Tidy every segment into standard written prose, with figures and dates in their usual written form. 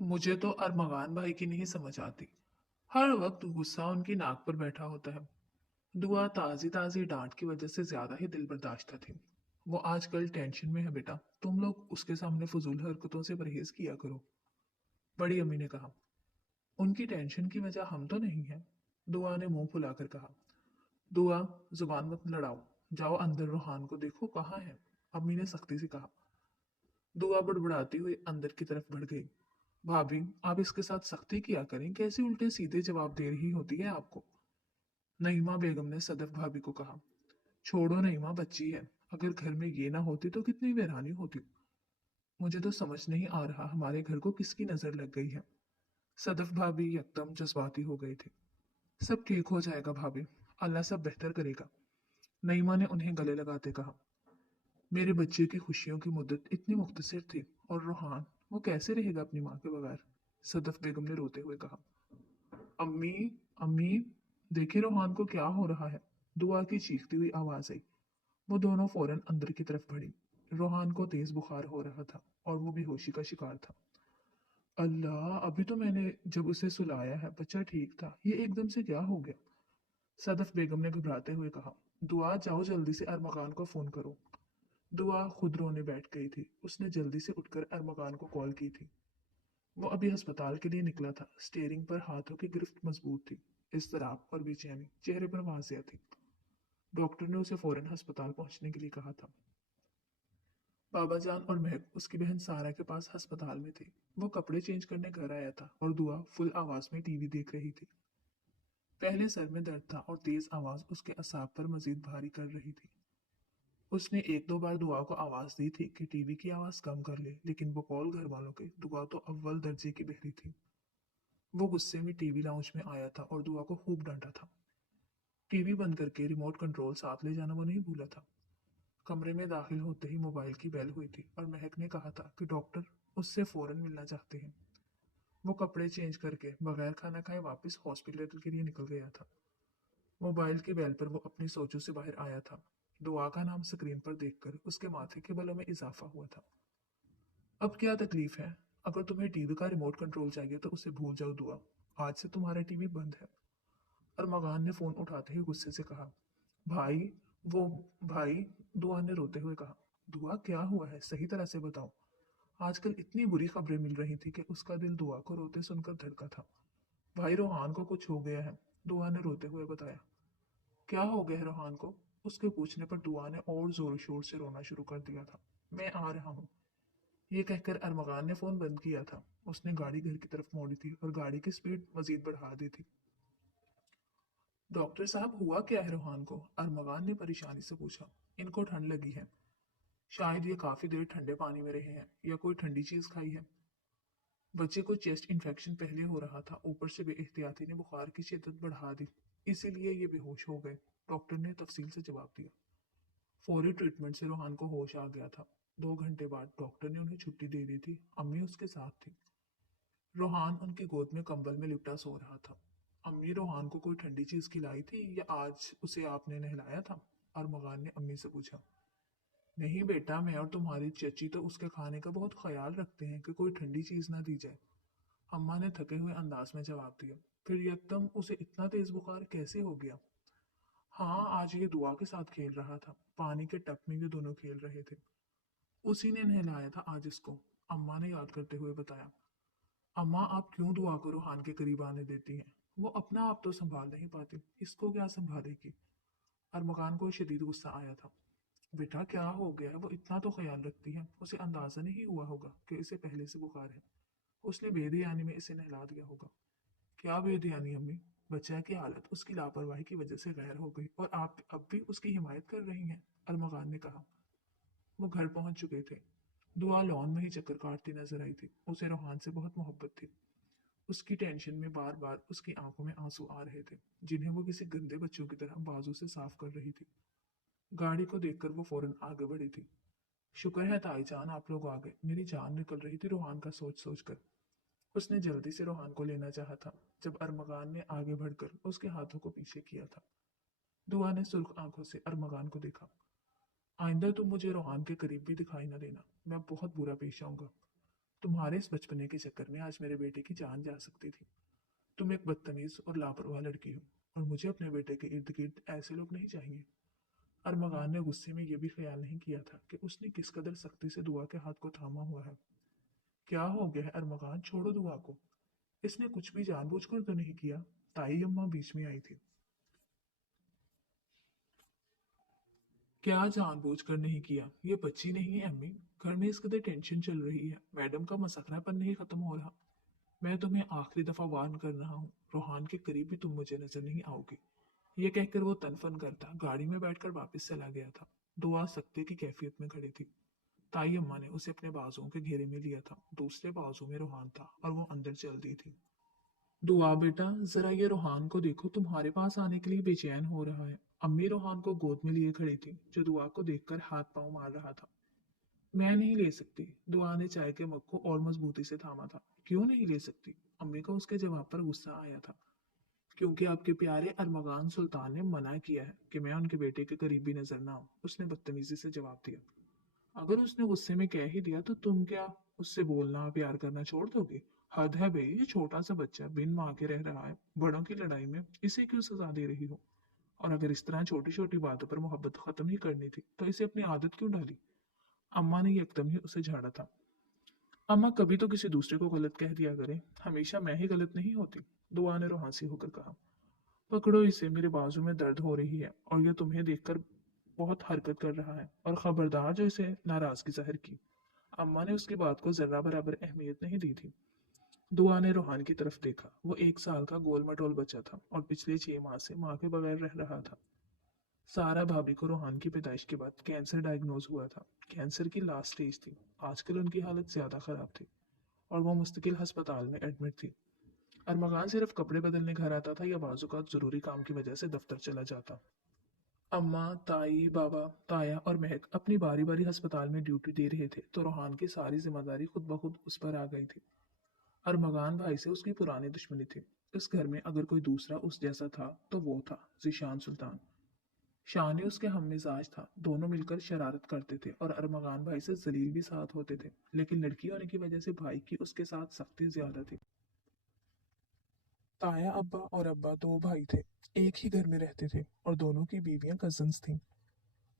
मुझे तो अरमगान भाई की नहीं समझ आती। हर वक्त गुस्सा उनकी नाक पर बैठा होता है। दुआ ताजी ताजी डांट की वजह से ज्यादा ही दिल बर्दाश्त थी। वो आजकल टेंशन में है बेटा, तुम लोग उसके सामने फजूल हरकतों से परहेज किया करो। बड़ी अम्मी ने कहा। उनकी टेंशन की वजह हम तो नहीं है। दुआ ने मुंह फुलाकर कहा। दुआ, जुबान मत लड़ाओ। जाओ अंदर रूहान को देखो कहाँ है। अम्मी ने सख्ती से कहा। दुआ बुड़बुड़ाती हुई अंदर की तरफ बढ़ गई। भाभी, आप इसके साथ सख्ती किया करें, कैसे उल्टे सीधे जवाब दे रही होती है आपको। नईमा बेगम ने सदफ भाभी को कहा। छोड़ो नईमा, बच्ची है। अगर घर में ये ना होती तो कितनी वीरानी होती। मुझे तो समझ नहीं आ रहा हमारे घर को किसकी नजर लग गई है। सदफ भाभी एकदम जज्बाती हो गई थी। सब ठीक हो जाएगा भाभी, अल्लाह सब बेहतर करेगा। नईमा ने उन्हें गले लगाते कहा। मेरे बच्चे की खुशियों की मुद्दत इतनी मुख्तसर थी, और रूहान, वो कैसे रहेगा अपनी माँ के बगैर। सदफ बेगम ने रोते हुए कहा। अम्मी, अम्मी, देखिए रोहान को क्या हो रहा है। दुआ की चीखती हुई आवाज आई। वो दोनों फौरन अंदर की तरफ बढ़ी। रोहान को तेज बुखार हो रहा था और वो बेहोशी का शिकार था। अल्लाह, अभी तो मैंने जब उसे सुलाया है बच्चा ठीक था, ये एकदम से क्या हो गया। सदफ बेगम ने घबराते हुए कहा। दुआ, जाओ जल्दी से अरमगान को फोन करो। दुआ खुद रोने बैठ गई थी। उसने जल्दी से उठकर अरमगान को कॉल की थी। वो अभी अस्पताल के लिए निकला था। स्टीयरिंग पर हाथों की गिरफ्त मजबूत थी। इज़्तिराब और बेचैनी चेहरे पर वाज़ेह थी। डॉक्टर ने उसे फौरन अस्पताल पहुंचने के लिए कहा था। बाबा जान और महक उसकी बहन सारा के पास अस्पताल में थे। वो कपड़े चेंज करने घर आया था और दुआ फुल आवाज में टीवी देख रही थी। पहले सर में दर्द था और तेज आवाज उसके असाब पर मजीद भारी कर रही थी। उसने एक दो बार दुआ को आवाज दी थी कि टीवी की आवाज कम कर ले, लेकिन वो कॉल घर वालों के। दुआ तो अव्वल दर्जे की बहरी थी। वो गुस्से में टीवी लाउंज में आया था और दुआ को खूब डांटा था। टीवी बंद करके रिमोट कंट्रोल साथ ले जाना वो नहीं भूला था। कमरे में दाखिल होते ही मोबाइल की बेल हुई थी और महक ने कहा था कि डॉक्टर उससे फौरन मिलना चाहते हैं। वो कपड़े चेंज करके बगैर खाना खाए वापस हॉस्पिटल के लिए निकल गया था। मोबाइल की बेल पर वो अपनी सोचों से बाहर आया था। दुआ का नाम स्क्रीन पर देखकर उसके माथे के बलों में इजाफा हुआ था। अब क्या तकलीफ है? अगर तुम्हें टीवी का रिमोट कंट्रोल चाहिए तो उसे भूल जाओ दुआ। आज से तुम्हारा टीवी बंद है। और मगान ने फोन उठाते ही गुस्से से कहा। भाई, वो भाई, दुआ ने रोते हुए कहा। दुआ, क्या हुआ है, सही तरह से बताओ। आजकल इतनी बुरी खबरें मिल रही थी कि उसका दिल दुआ को रोते सुनकर धड़का था। भाई, रोहान को कुछ हो गया है, दुआ ने रोते हुए बताया। क्या हो गया है रोहान को? उसके पूछने पर दुआ ने और जोर शोर से रोना शुरू कर दिया था। मैं आ रहा हूँ, ये कहकर अरमगान ने फोन बंद किया था। उसने गाड़ी घर की तरफ मोड़ी थी और गाड़ी की स्पीड मजीद बढ़ा दी थी। डॉक्टर साहब, हुआ क्या है रोहान को? अरमगान ने परेशानी से पूछा। इनको ठंड लगी है। शायद ये काफी देर ठंडे पानी में रहे हैं या कोई ठंडी चीज खाई है। बच्चे को चेस्ट इन्फेक्शन पहले हो रहा था, ऊपर से बेएहतियाती ने बुखार की शिद्दत बढ़ा दी, इसीलिए ये बेहोश हो गए। डॉक्टर ने तफसील से जवाब दिया। फौरी ट्रीटमेंट से रोहान को होश आ गया था। 2 घंटे बाद डॉक्टर ने उन्हें छुट्टी दे दी थी। अम्मी उसके साथ थी। रोहान उनकी गोद में कंबल में लिपटा सो रहा था। अम्मी, रोहान को कोई ठंडी चीज खिलाई थी या आज उसे आपने नहलाया था? अरमगान ने अम्मी से पूछा। नहीं बेटा, मैं और तुम्हारी चची तो उसके खाने का बहुत ख्याल रखते हैं कि कोई ठंडी चीज ना दी जाए। अम्मा ने थके हुए अंदाज में जवाब दिया। फिर यकदम उसे इतना तेज बुखार कैसे हो गया? हाँ, आज ये दुआ के साथ खेल रहा था। पानी के टब में ये दोनों खेल रहे थे। उसी ने नहलाया था आज इसको। अम्मा ने याद करते हुए बताया। अम्मा, आप क्यों दुआ को रूहान के करीब आने देती हैं? वो अपना आप तो संभाल नहीं पाती, इसको क्या संभालेगी। अरमगान को शदीद गुस्सा आया था। बेटा, क्या हो गया है? वो इतना तो ख्याल रखती है, उसे अंदाजा नहीं हुआ होगा कि इसे पहले से बुखार है। उसने बेध्यानी में इसे नहला दिया होगा। क्या बेध्यानी अम्मी? बच्चा की हालत उसकी लापरवाही की वजह से गैर हो गई और आप अब भी उसकी हिमायत कर रही हैं, अरमगान ने कहा। वो घर पहुंच चुके थे। दुआ लॉन में ही चक्कर काटती नजर आई थी। उसे रोहान से बहुत मोहब्बत थी। उसकी टेंशन में बार बार उसकी आंखों में आंसू आ रहे थे, जिन्हें वो किसी गंदे बच्चों की तरह बाजू से साफ कर रही थी। गाड़ी को देखकर वो फौरन आगे बढ़ी थी। शुक्र है ताई जान, आप लोग आ गए। मेरी जान निकल रही थी रोहान का सोच सोच कर। उसने जल्दी से रोहान को लेना चाहा था, जब अरमगान ने आगे बढ़कर उसके हाथों को पीछे किया था। दुआ ने सुर्ख आंखों से अरमगान को देखा। आइंदा तुम मुझे रोहान के करीब भी दिखाई न देना, मैं बहुत बुरा पेश आऊंगा। तुम्हारे इस बचपने के चक्कर में आज मेरे बेटे की जान जा सकती थी। तुम एक बदतमीज और लापरवाह लड़की हो, और मुझे अपने बेटे के इर्द गिर्द ऐसे लोग नहीं चाहिए। अरमगान ने गुस्से में यह भी ख्याल नहीं किया था कि उसने किस कदर सख्ती से दुआ के हाथ को थामा हुआ है। क्या हो गया है अरमगान, छोड़ो दुआ को। इसने कुछ भी जानबूझकर तो नहीं किया। ताई अम्मा बीच में आई थी। क्या जानबूझकर नहीं किया? ये बच्ची नहीं है अम्मी। घर में इस कदर टेंशन चल रही है, मैडम का मसखरापन नहीं खत्म हो रहा। मैं तुम्हें आखिरी दफा वार्न कर रहा हूँ, रोहान के करीब भी तुम मुझे नजर नहीं आओगी। ये कहकर वो तनफन करता गाड़ी में बैठकर वापस चला गया था। दुआ सख्ते की कैफियत में खड़ी थी। ताई अम्मा ने उसे अपने बाजुओं के घेरे में लिया था। दूसरे बाजू में रोहान था और वो अंदर चल दी थी। दुआ बेटा, जरा ये रोहान को देखो, तुम्हारे पास आने के लिए बेचैन हो रहा है। अम्मी रोहान को गोद में लिए खड़ी थी, जो दुआ को देखकर हाथ पांव मार रहा था। मैं नहीं ले सकती। दुआ ने चाय के मग को और मजबूती से थामा था। क्यों नहीं ले सकती? अम्मी को उसके जवाब पर गुस्सा आया था। क्योंकि आपके प्यारे अरमगान सुल्तान ने मना किया है कि मैं उनके बेटे के करीब भी नजर ना आऊं, उसने बदतमीजी से जवाब दिया। अगर उसने गुस्से में कह ही दिया तो तुम क्या उससे बोलना प्यार करना छोड़ दोगे? हद है भाई, ये छोटा सा बच्चा बिन माँ के रह रहा है। बड़ों की लड़ाई में इसे क्यों सजा दे रही हो? और अगर इस तरह छोटी छोटी बातों पर मोहब्बत खत्म ही करनी थी तो इसे अपनी आदत क्यों डाली? अम्मा ने एकदम ही उसे झाड़ा था। अम्मा, कभी तो किसी दूसरे को गलत कह दिया करे, हमेशा मैं ही गलत नहीं होती। दुआ ने रोहासी होकर कहा। पकड़ो इसे, मेरे बाजू में दर्द हो रही है और यह तुम्हें देखकर बहुत हरकत कर रहा है, और खबरदार जो इसे नाराजगी जाहिर की। अम्मा ने उसकी बात को जर्रा बराबर अहमियत नहीं दी थी। दुआ ने रोहान की तरफ देखा। वो 1 साल का गोल मटोल बच्चा था और पिछले 6 माह से माँ के बगैर रह रहा था। सारा भाभी को रोहान की पैदाइश के बाद कैंसर डायग्नोज हुआ था। कैंसर की लास्ट स्टेज थी। आजकल उनकी हालत ज्यादा खराब थी और वो मुस्तकिल अस्पताल में एडमिट थी। अरमगान सिर्फ कपड़े बदलने घर आता था या बाजू का जरूरी काम की वजह से दफ्तर चला जाता। अम्मा, ताई, बाबा, ताया और महक अपनी बारी बारी अस्पताल में ड्यूटी दे रहे थे तो रोहान की सारी जिम्मेदारी खुद ब खुद उस पर आ गई थी। अरमगान भाई से उसकी पुरानी दुश्मनी थी। इस घर में अगर कोई दूसरा उस जैसा था तो वो था जीशान सुल्तान। शानी उसके हम मिजाज था। दोनों मिलकर शरारत करते थे और अरमगान भाई से जलील भी साथ होते थे, लेकिन लड़की होने की वजह से भाई की उसके साथ सख्ती ज्यादा थी। ताया अब्बा और अब्बा दो भाई थे, एक ही घर में रहते थे और दोनों की बीवियां कजन्स थीं।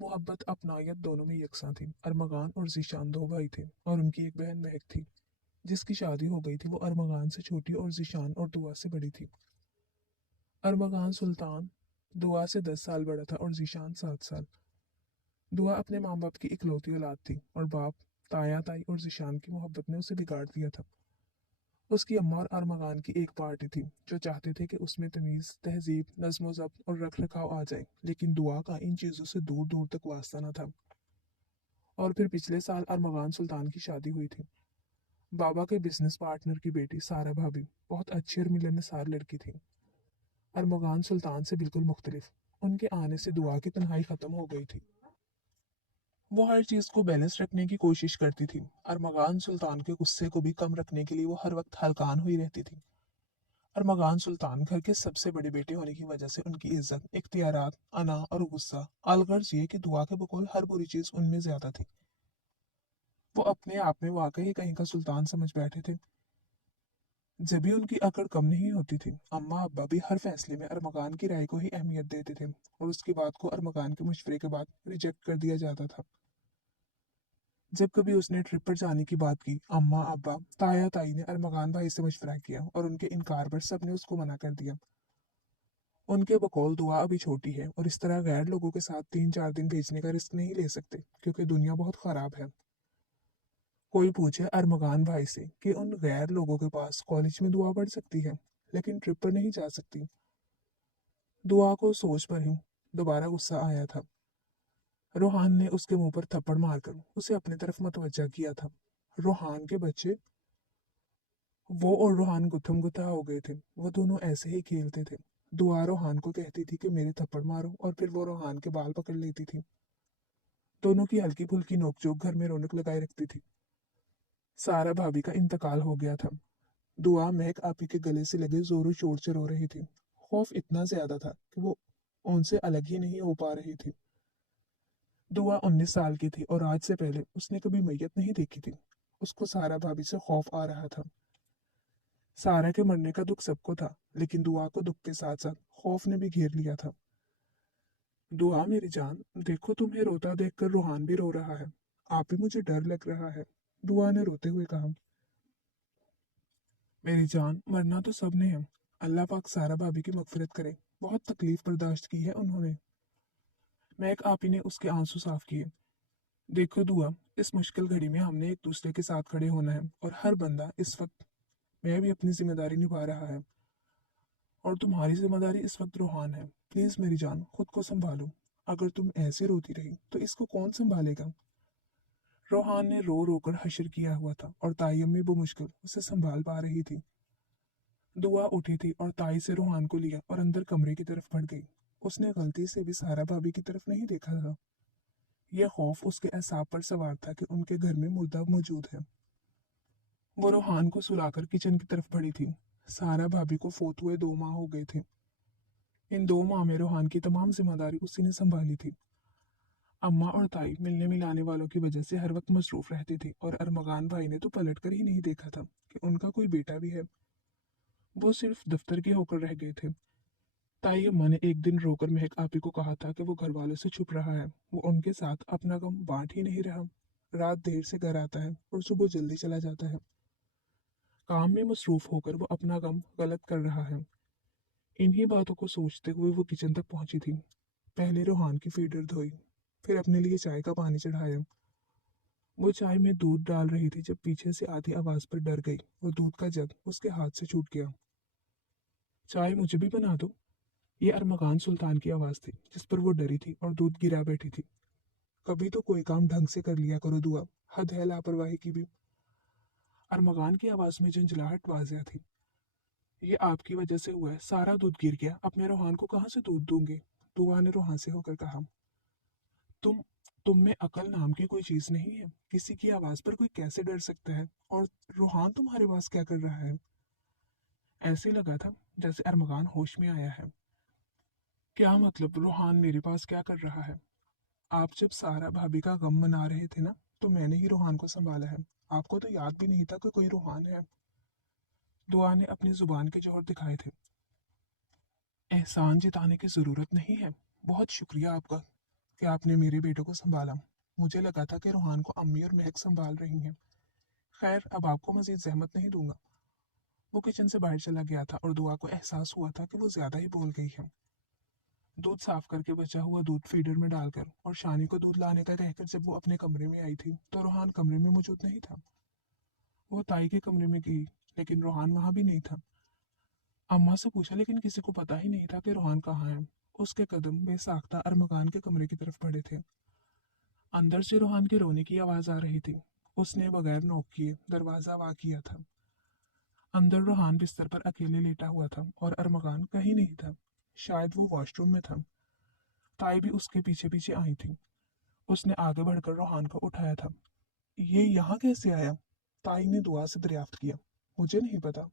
मोहब्बत अपनायत दोनों में यकसा थी। अरमगान और जीशान दो भाई थे और उनकी एक बहन महक थी, जिसकी शादी हो गई थी। वो अरमगान से छोटी और जीशान और दुआ से बड़ी थी। अरमगान सुल्तान दुआ से 10 साल बड़ा था और जीशान 7 साल। दुआ अपने माँ बाप की इकलौती औलाद थी और बाप, ताया ताई और जीशान की मोहब्बत ने उसे बिगाड़ दिया था। उसकी अम्मा और अरमगान की एक पार्टी थी जो चाहते थे कि उसमें तमीज, तहजीब, नज्म ज़ब्त और रख रखाव आ जाए, लेकिन दुआ का इन चीज़ों से दूर दूर तक वास्ता न था। और फिर पिछले साल अरमगान सुल्तान की शादी हुई थी। बाबा के बिजनेस पार्टनर की बेटी सारा भाभी बहुत अच्छी और मिलनसार लड़की थी। अरमगान सुल्तान से बिल्कुल मुख्तलिफ। उनके आने से दुआ की तन्हाई खत्म हो गई थी। वो हर चीज को बैलेंस रखने की कोशिश करती थी। अरमगान सुल्तान के गुस्से को भी कम रखने के लिए वो हर वक्त हलकान हुई रहती थी। अरमगान सुल्तान घर के सबसे बड़े बेटे होने की वजह से उनकी इज्जत, इख्तियारात, अना और गुस्सा, अलगर्ज ये कि दुआ के बकौल हर बुरी चीज उनमें ज्यादा थी। वो अपने आप में वाकई कहीं का सुल्तान समझ बैठे थे। जब भी उनकी अकड़ कम नहीं होती थी, अम्मा अब्बा भी हर फैसले में अरमगान की राय को ही अहमियत देते थे और उसकी बात को अरमगान के मशवरे के बाद रिजेक्ट कर दिया जाता था। जब कभी उसने ट्रिप पर जाने की बात की, अम्मा अब्बा, ताया ताई ने अरमगान भाई से मशवरा किया और उनके इनकार पर सबने उसको मना कर दिया। उनके बकौल दुआ अभी छोटी है और इस तरह गैर लोगों के साथ 3-4 दिन भेजने का रिस्क नहीं ले सकते, क्योंकि दुनिया बहुत खराब है। कोई पूछे अरमगान भाई से कि उन गैर लोगों के पास कॉलेज में दुआ पढ़ सकती है, लेकिन ट्रिप पर नहीं जा सकती। दुआ को सोच पर ही दोबारा गुस्सा आया था। रोहान ने उसके मुंह पर थप्पड़ मारकर उसे अपनी तरफ मतवज्जा किया था। रोहान के बच्चे, वो और रोहान गुत्थम गुत्था हो गए थे। वो दोनों ऐसे ही खेलते थे। दुआ रोहान को कहती थी कि मेरे थप्पड़ मारो और फिर वो रोहान के बाल पकड़ लेती थी। दोनों की हल्की फुल्की नोकझोंक घर में रौनक लगाए रखती थी। सारा भाभी का इंतकाल हो गया था। दुआ महक आपी के गले से लगे जोरों शोर से रो रही थी। खौफ इतना ज्यादा था कि वो उनसे अलग ही नहीं हो पा रही थी। दुआ 19 साल की थी और आज से पहले उसने कभी मैयत नहीं देखी थी। उसको सारा भाभी से खौफ आ रहा था। सारा के मरने का दुख सबको था, लेकिन दुआ को दुख के साथ साथ खौफ ने भी घेर लिया था। दुआ मेरी जान, देखो तुम्हें रोता देखकर रूहान भी रो रहा है। आप भी मुझे डर लग रहा है, दुआ ने रोते हुए कहा। मेरी जान, मरना तो सबने है। अल्लाह पाक सारा भाभी की मगफिरत करे। बहुत तकलीफ बर्दाश्त की है उन्होंने। महक आपी ने उसके आंसू साफ किए। देखो दुआ, इस मुश्किल घड़ी में हमने एक दूसरे के साथ खड़े होना है, और हर बंदा इस वक्त मैं भी अपनी जिम्मेदारी निभा रहा है, और तुम्हारी जिम्मेदारी इस वक्त रूहान है। प्लीज मेरी जान, खुद को संभालो। अगर तुम ऐसे रोती रही तो इसको कौन संभालेगा? रोहान ने रो रो कर हशर किया हुआ था, और ताई अम्मी मुश्किल उसे संभाल पा रही थी। दुआ उठी थी और ताई से रोहान को लिया और अंदर कमरे की तरफ बढ़ गई। उसने गलती से भी सारा भाभी की तरफ नहीं देखा था। यह खौफ उसके एसाब पर सवार था कि उनके घर में मुर्दा मौजूद है। वो रोहान को सुलाकर किचन की तरफ बढ़ी थी। सारा भाभी को फोत हुए 2 माह हो गए थे। इन 2 माह में रोहान की तमाम जिम्मेदारी उसी ने संभाली थी। अम्मा और ताई मिलने मिलाने वालों की वजह से हर वक्त मसरूफ रहती थी, और अरमगान भाई ने तो पलट कर ही नहीं देखा था कि उनका कोई बेटा भी है। वो सिर्फ दफ्तर के होकर रह गए थे। ताई अम्मा ने एक दिन रोकर महक आपी को कहा था कि वो घर वालों से छुप रहा है। वो उनके साथ अपना गम बांट ही नहीं रहा। रात देर से घर आता है और सुबह जल्दी चला जाता है। काम में मसरूफ होकर वो अपना गम गलत कर रहा है। इन्हीं बातों को सोचते हुए वो किचन तक पहुंची थी। पहले रोहान की फीडर धोई, फिर अपने लिए चाय का पानी चढ़ाया। वो चाय में दूध डाल रही थी जब पीछे से आधी आवाज पर डर गई और दूध का जग उसके हाथ से छूट गया। चाय मुझे भी बना दो। ये अरमगान सुल्तान की आवाज थी, जिस पर वो डरी थी और दूध गिरा बैठी थी। कभी तो कोई काम ढंग से कर लिया करो दुआ, हद है लापरवाही की भी। अरमगान की आवाज में झंझलाहट वाजिया थी। ये आपकी वजह से हुआ है, सारा दूध गिर गया, अब मैं रोहान को कहाँ से दूध दूंगी? दुआ ने रोहान से होकर कहा। तुम तुम में अकल नाम की कोई चीज नहीं है। किसी की आवाज पर कोई कैसे डर सकता है? और रोहान तुम्हारे पास क्या कर रहा है? ऐसे लगा था जैसे अरमगान होश में आया है। क्या मतलब, रोहान मेरे पास क्या कर रहा है? आप जब सारा भाभी का गम मना रहे थे ना, तो मैंने ही रोहान को संभाला है। आपको तो याद भी नहीं था कि कोई रोहान है। दुआ ने अपनी जुबान के जोहर दिखाए थे। एहसान जताने की जरूरत नहीं है। बहुत शुक्रिया आपका कि आपने मेरे बेटे को संभाला। मुझे लगा था कि रोहान को अम्मी और महक संभाल रही हैं। खैर, अब आपको मजीद जहमत नहीं दूंगा। वो किचन से बाहर चला गया था और दुआ को एहसास हुआ था कि वो ज्यादा ही बोल गई है। दूध साफ करके बचा हुआ दूध फीडर में डालकर और शानी को दूध लाने का कहकर जब वो अपने कमरे में आई थी तो रोहान कमरे में मौजूद नहीं था। वो ताई के कमरे में गई, लेकिन रोहान वहां भी नहीं था। अम्मा से पूछा, लेकिन किसी को पता ही नहीं था कि रोहान कहाँ है। उसके कदम बेसाख्ता अरमगान के कमरे की तरफ बढ़े थे। अंदर से रोहान के रोने की आवाज आ रही थी। उसने बगैर नॉक किए दरवाजा वा किया था। अंदर रोहान बिस्तर पर अकेले लेटा हुआ था और अरमगान कहीं नहीं था। शायद वो वॉशरूम में था। ताई भी उसके पीछे पीछे आई थी। उसने आगे बढ़कर रोहान को उठाया था। ये यहाँ कैसे आया? ताई ने दुआ से दरियाफ्त किया। मुझे नहीं पता,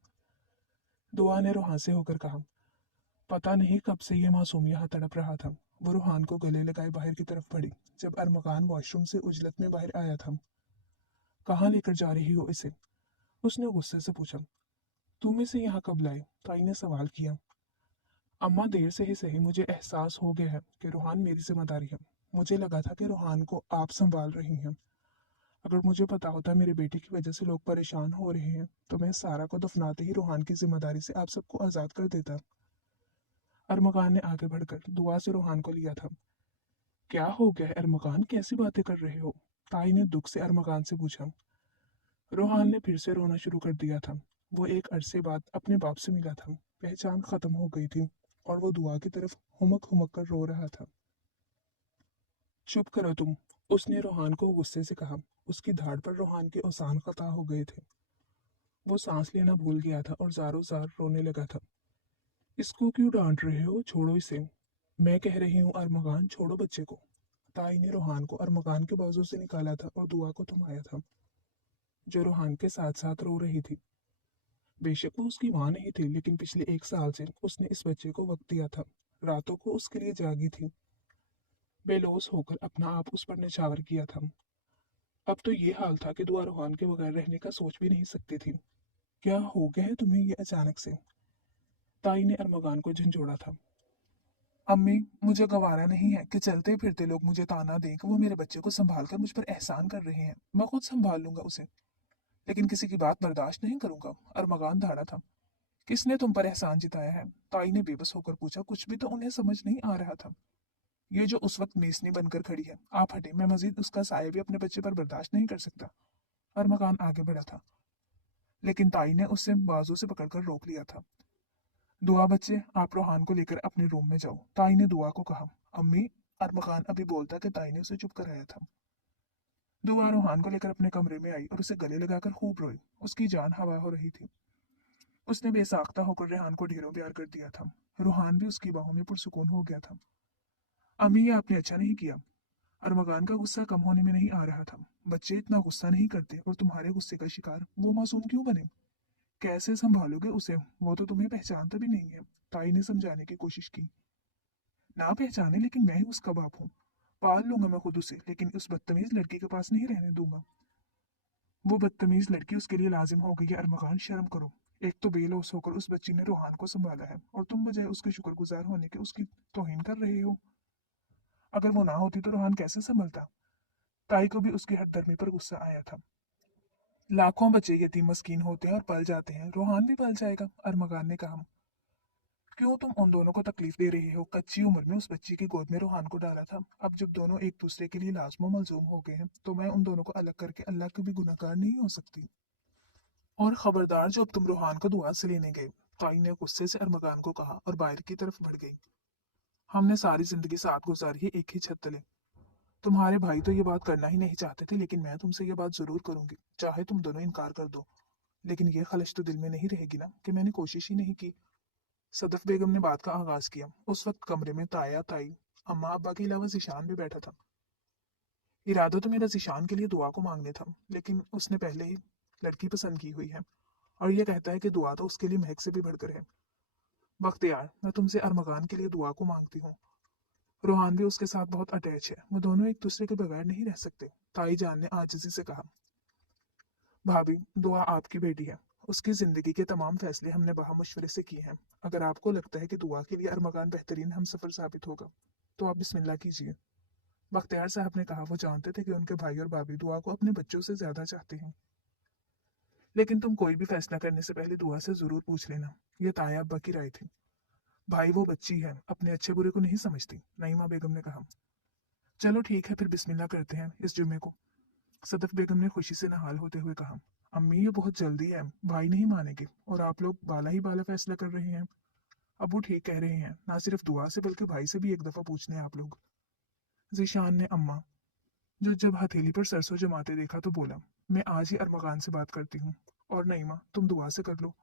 दुआ ने रोहान से होकर कहा। पता नहीं कब से ये मासूम यहाँ तड़प रहा था। वो रूहान को गले लगाए बाहर की तरफ बढ़ी जब अरमगान वॉशरूम से उजलत में बाहर आया था। कहाँ लेकर जा रही हो इसे? उसने गुस्से से पूछा। तुम इसे यहाँ कब लाए? ताई ने सवाल किया। अम्मा, देर से ही सही मुझे एहसास हो गया है कि रूहान मेरी जिम्मेदारी है। मुझे लगा था कि रूहान को आप संभाल रही हैं। अगर मुझे पता होता मेरे बेटे की वजह से लोग परेशान हो रहे हैं तो मैं सारा को दफनाते ही रूहान की जिम्मेदारी से आप सबको आजाद कर देता। अरमगान ने आगे बढ़कर दुआ से रूहान को लिया था। क्या हो गया है अरमगान, कैसी बातें कर रहे हो? ताई ने दुख से अरमगान से पूछा। रोहान ने फिर से रोना शुरू कर दिया था। वो एक अरसे बाद अपने बाप से मिला था। पहचान खत्म हो गई थी और वो दुआ की तरफ हुमक हुमक कर रो रहा था। चुप करो तुम, उसने रोहान को गुस्से से कहा। उसकी धाड़ पर रोहान के औसान खता हो गए थे। वो सांस लेना भूल गया था और जारो जार रोने लगा था। इसको क्यों डांट रहे हो? छोड़ो इसे। मैं कह रही हूँ अरमगान, छोड़ो बच्चे को। ताई ने रोहान को अरमगान के बाजू से निकाला था और दुआ को थमाया था, जो रोहान के साथ साथ रो रही थी। बेशक वो उसकी माँ नहीं थी, लेकिन पिछले 1 साल से उसने इस बच्चे को वक्त दिया था। रातों को उसके लिए जागी थी, बेलौस होकर अपना आप उस पर निछावर किया था। अब तो ये हाल था कि दुआ रोहान के बगैर रहने का सोच भी नहीं सकती थी। क्या हो गया है तुम्हें ये अचानक से? ताई ने अरमगान को झंझोड़ा था। अम्मी, मुझे गवारा नहीं है कि चलते फिरते लोग मुझे ताना दें कि वो मेरे बच्चे को संभाल कर मुझ पर एहसान कर रहे हैं। मैं खुद संभाल लूंगा उसे, लेकिन किसी की बात बर्दाश्त नहीं करूंगा। अरमगान धाड़ा था। किसने तुम पर एहसान जिताया है? ताई ने बेबस होकर पूछा। कुछ भी तो उन्हें समझ नहीं आ रहा था। ये जो उस वक्त मेसनी बनकर खड़ी है। आप हटे, मैं मजीद उसका साया भी अपने बच्चे पर बर्दाश्त नहीं कर सकता। अरमगान आगे बढ़ा था, लेकिन ताई ने उसे बाजू से पकड़कर रोक लिया था। दुआ बच्चे, आप रोहान को लेकर अपने रूम में जाओ, ताई ने दुआ को कहा। अम्मी, अरमगान अभी बोलता कि ताई ने उसे चुप कराया था। दुआ रोहान को लेकर अपने कमरे में आई और उसे गले लगाकर खूब रोई। उसकी जान हवा हो रही थी। उसने बेसाख्ता होकर रेहान को ढेरों प्यार कर दिया था। रूहान भी उसकी बाहों में पुरसुकून हो गया था। अम्मी, ये आपने अच्छा नहीं किया। अरमगान का गुस्सा कम होने में नहीं आ रहा था। बच्चे इतना गुस्सा नहीं करते और तुम्हारे गुस्से का शिकार वो मासूम क्यों बने? कैसे संभालोगे उसे? वो तो तुम्हें पहचानता भी नहीं है। ताई ने समझाने की कोशिश की। ना पहचाने, लेकिन मैं ही उसका बाप हूँ। पाल लूंगा मैं खुद उसे, लेकिन उस बदतमीज लड़की के पास नहीं रहने दूंगा। वो बदतमीज लड़की उसके लिए लाजिम हो गई है। अरमगान, शर्म करो। एक तो बेलौस होकर उस बच्ची ने रूहान को संभाला है और तुम बजाय उसके शुक्रगुजार होने के उसकी तौहीन कर रहे हो। अगर वो ना होती तो रूहान कैसे संभलता? ताई को भी उसकी हठधर्मी पर गुस्सा आया था। लाखों बच्चे यतीम मस्कीन होते हैं और पल जाते हैं, रूहान भी पल जाएगा। अरमगान ने कहा। क्यों तुम उन दोनों को तकलीफ दे रहे हो? कच्ची उम्र में उस बच्ची की गोद में रूहान को डाला था। अब जब दोनों एक दूसरे के लिए लाजमो मलजूम हो गए हैं, तो मैं उन दोनों को अलग करके अल्लाह की भी गुनहगार नहीं हो सकती। और खबरदार जब तुम रूहान को दुआ से लेने गए, ताई ने गुस्से से अरमगान को कहा और बाहर की तरफ बढ़ गई। हमने सारी जिंदगी साथ गुजारी है, एक ही छत तले। तुम्हारे भाई तो ये बात करना ही नहीं चाहते थे, लेकिन मैं तुमसे ये बात जरूर करूंगी, चाहे तुम दोनों इनकार कर दो। लेकिन ये खलश तो दिल में नहीं रहेगी ना कि मैंने कोशिश ही नहीं की। सदफ बेगम ने बात का आगाज किया। उस वक्त कमरे में ताया, ताई, अम्मा अब्बा के अलावा जिशान भी बैठा था। इरादा तो मेरा जिशान के लिए दुआ को मांगने था, लेकिन उसने पहले ही लड़की पसंद की हुई है और ये कहता है कि दुआ तो उसके लिए महक से भी बढ़कर है। बख्तियार, मैं तुमसे अरमगान के लिए दुआ को मांगती हूँ। रूहान भी उसके साथ बहुत अटैच है, वो दोनों एक दूसरे के बगैर नहीं रह सकते। ताई जान ने आजिजी से कहा। भाभी, दुआ आपकी बेटी है। उसकी जिंदगी के तमाम फैसले हमने मशवरे से किए हैं। अगर आपको लगता है कि दुआ के लिए अरमगान बेहतरीन हम सफर साबित होगा, तो आप बिस्मिल्लाह कीजिए। बख्तियार साहब ने कहा। वो जानते थे कि उनके भाई और भाभी दुआ को अपने बच्चों से ज्यादा चाहते हैं। लेकिन तुम कोई भी फैसला करने से पहले दुआ से जरूर पूछ लेना। यह ताया अब्बा की राय थी। भाई, वो बच्ची है, अपने अच्छे बुरे को नहीं समझती, नईमा बेगम ने कहा। चलो ठीक है, फिर बिस्मिल्लाह करते हैं इस जुम्मे को, सदफ बेगम ने खुशी से नहाल होते हुए कहा। अम्मी, ये बहुत जल्दी है, भाई नहीं मानेंगे और आप लोग बाला ही बाला फैसला कर रहे हैं। अब वो ठीक कह रहे हैं, ना सिर्फ दुआ से बल्कि भाई से भी एक दफा पूछने आप लोग। जीशान ने अम्मा जो जब हथेली पर सरसों जमाते देखा तो बोला, मैं आज ही अरमगान से बात करती हूँ। और नईमा, तुम दुआ से कर लो,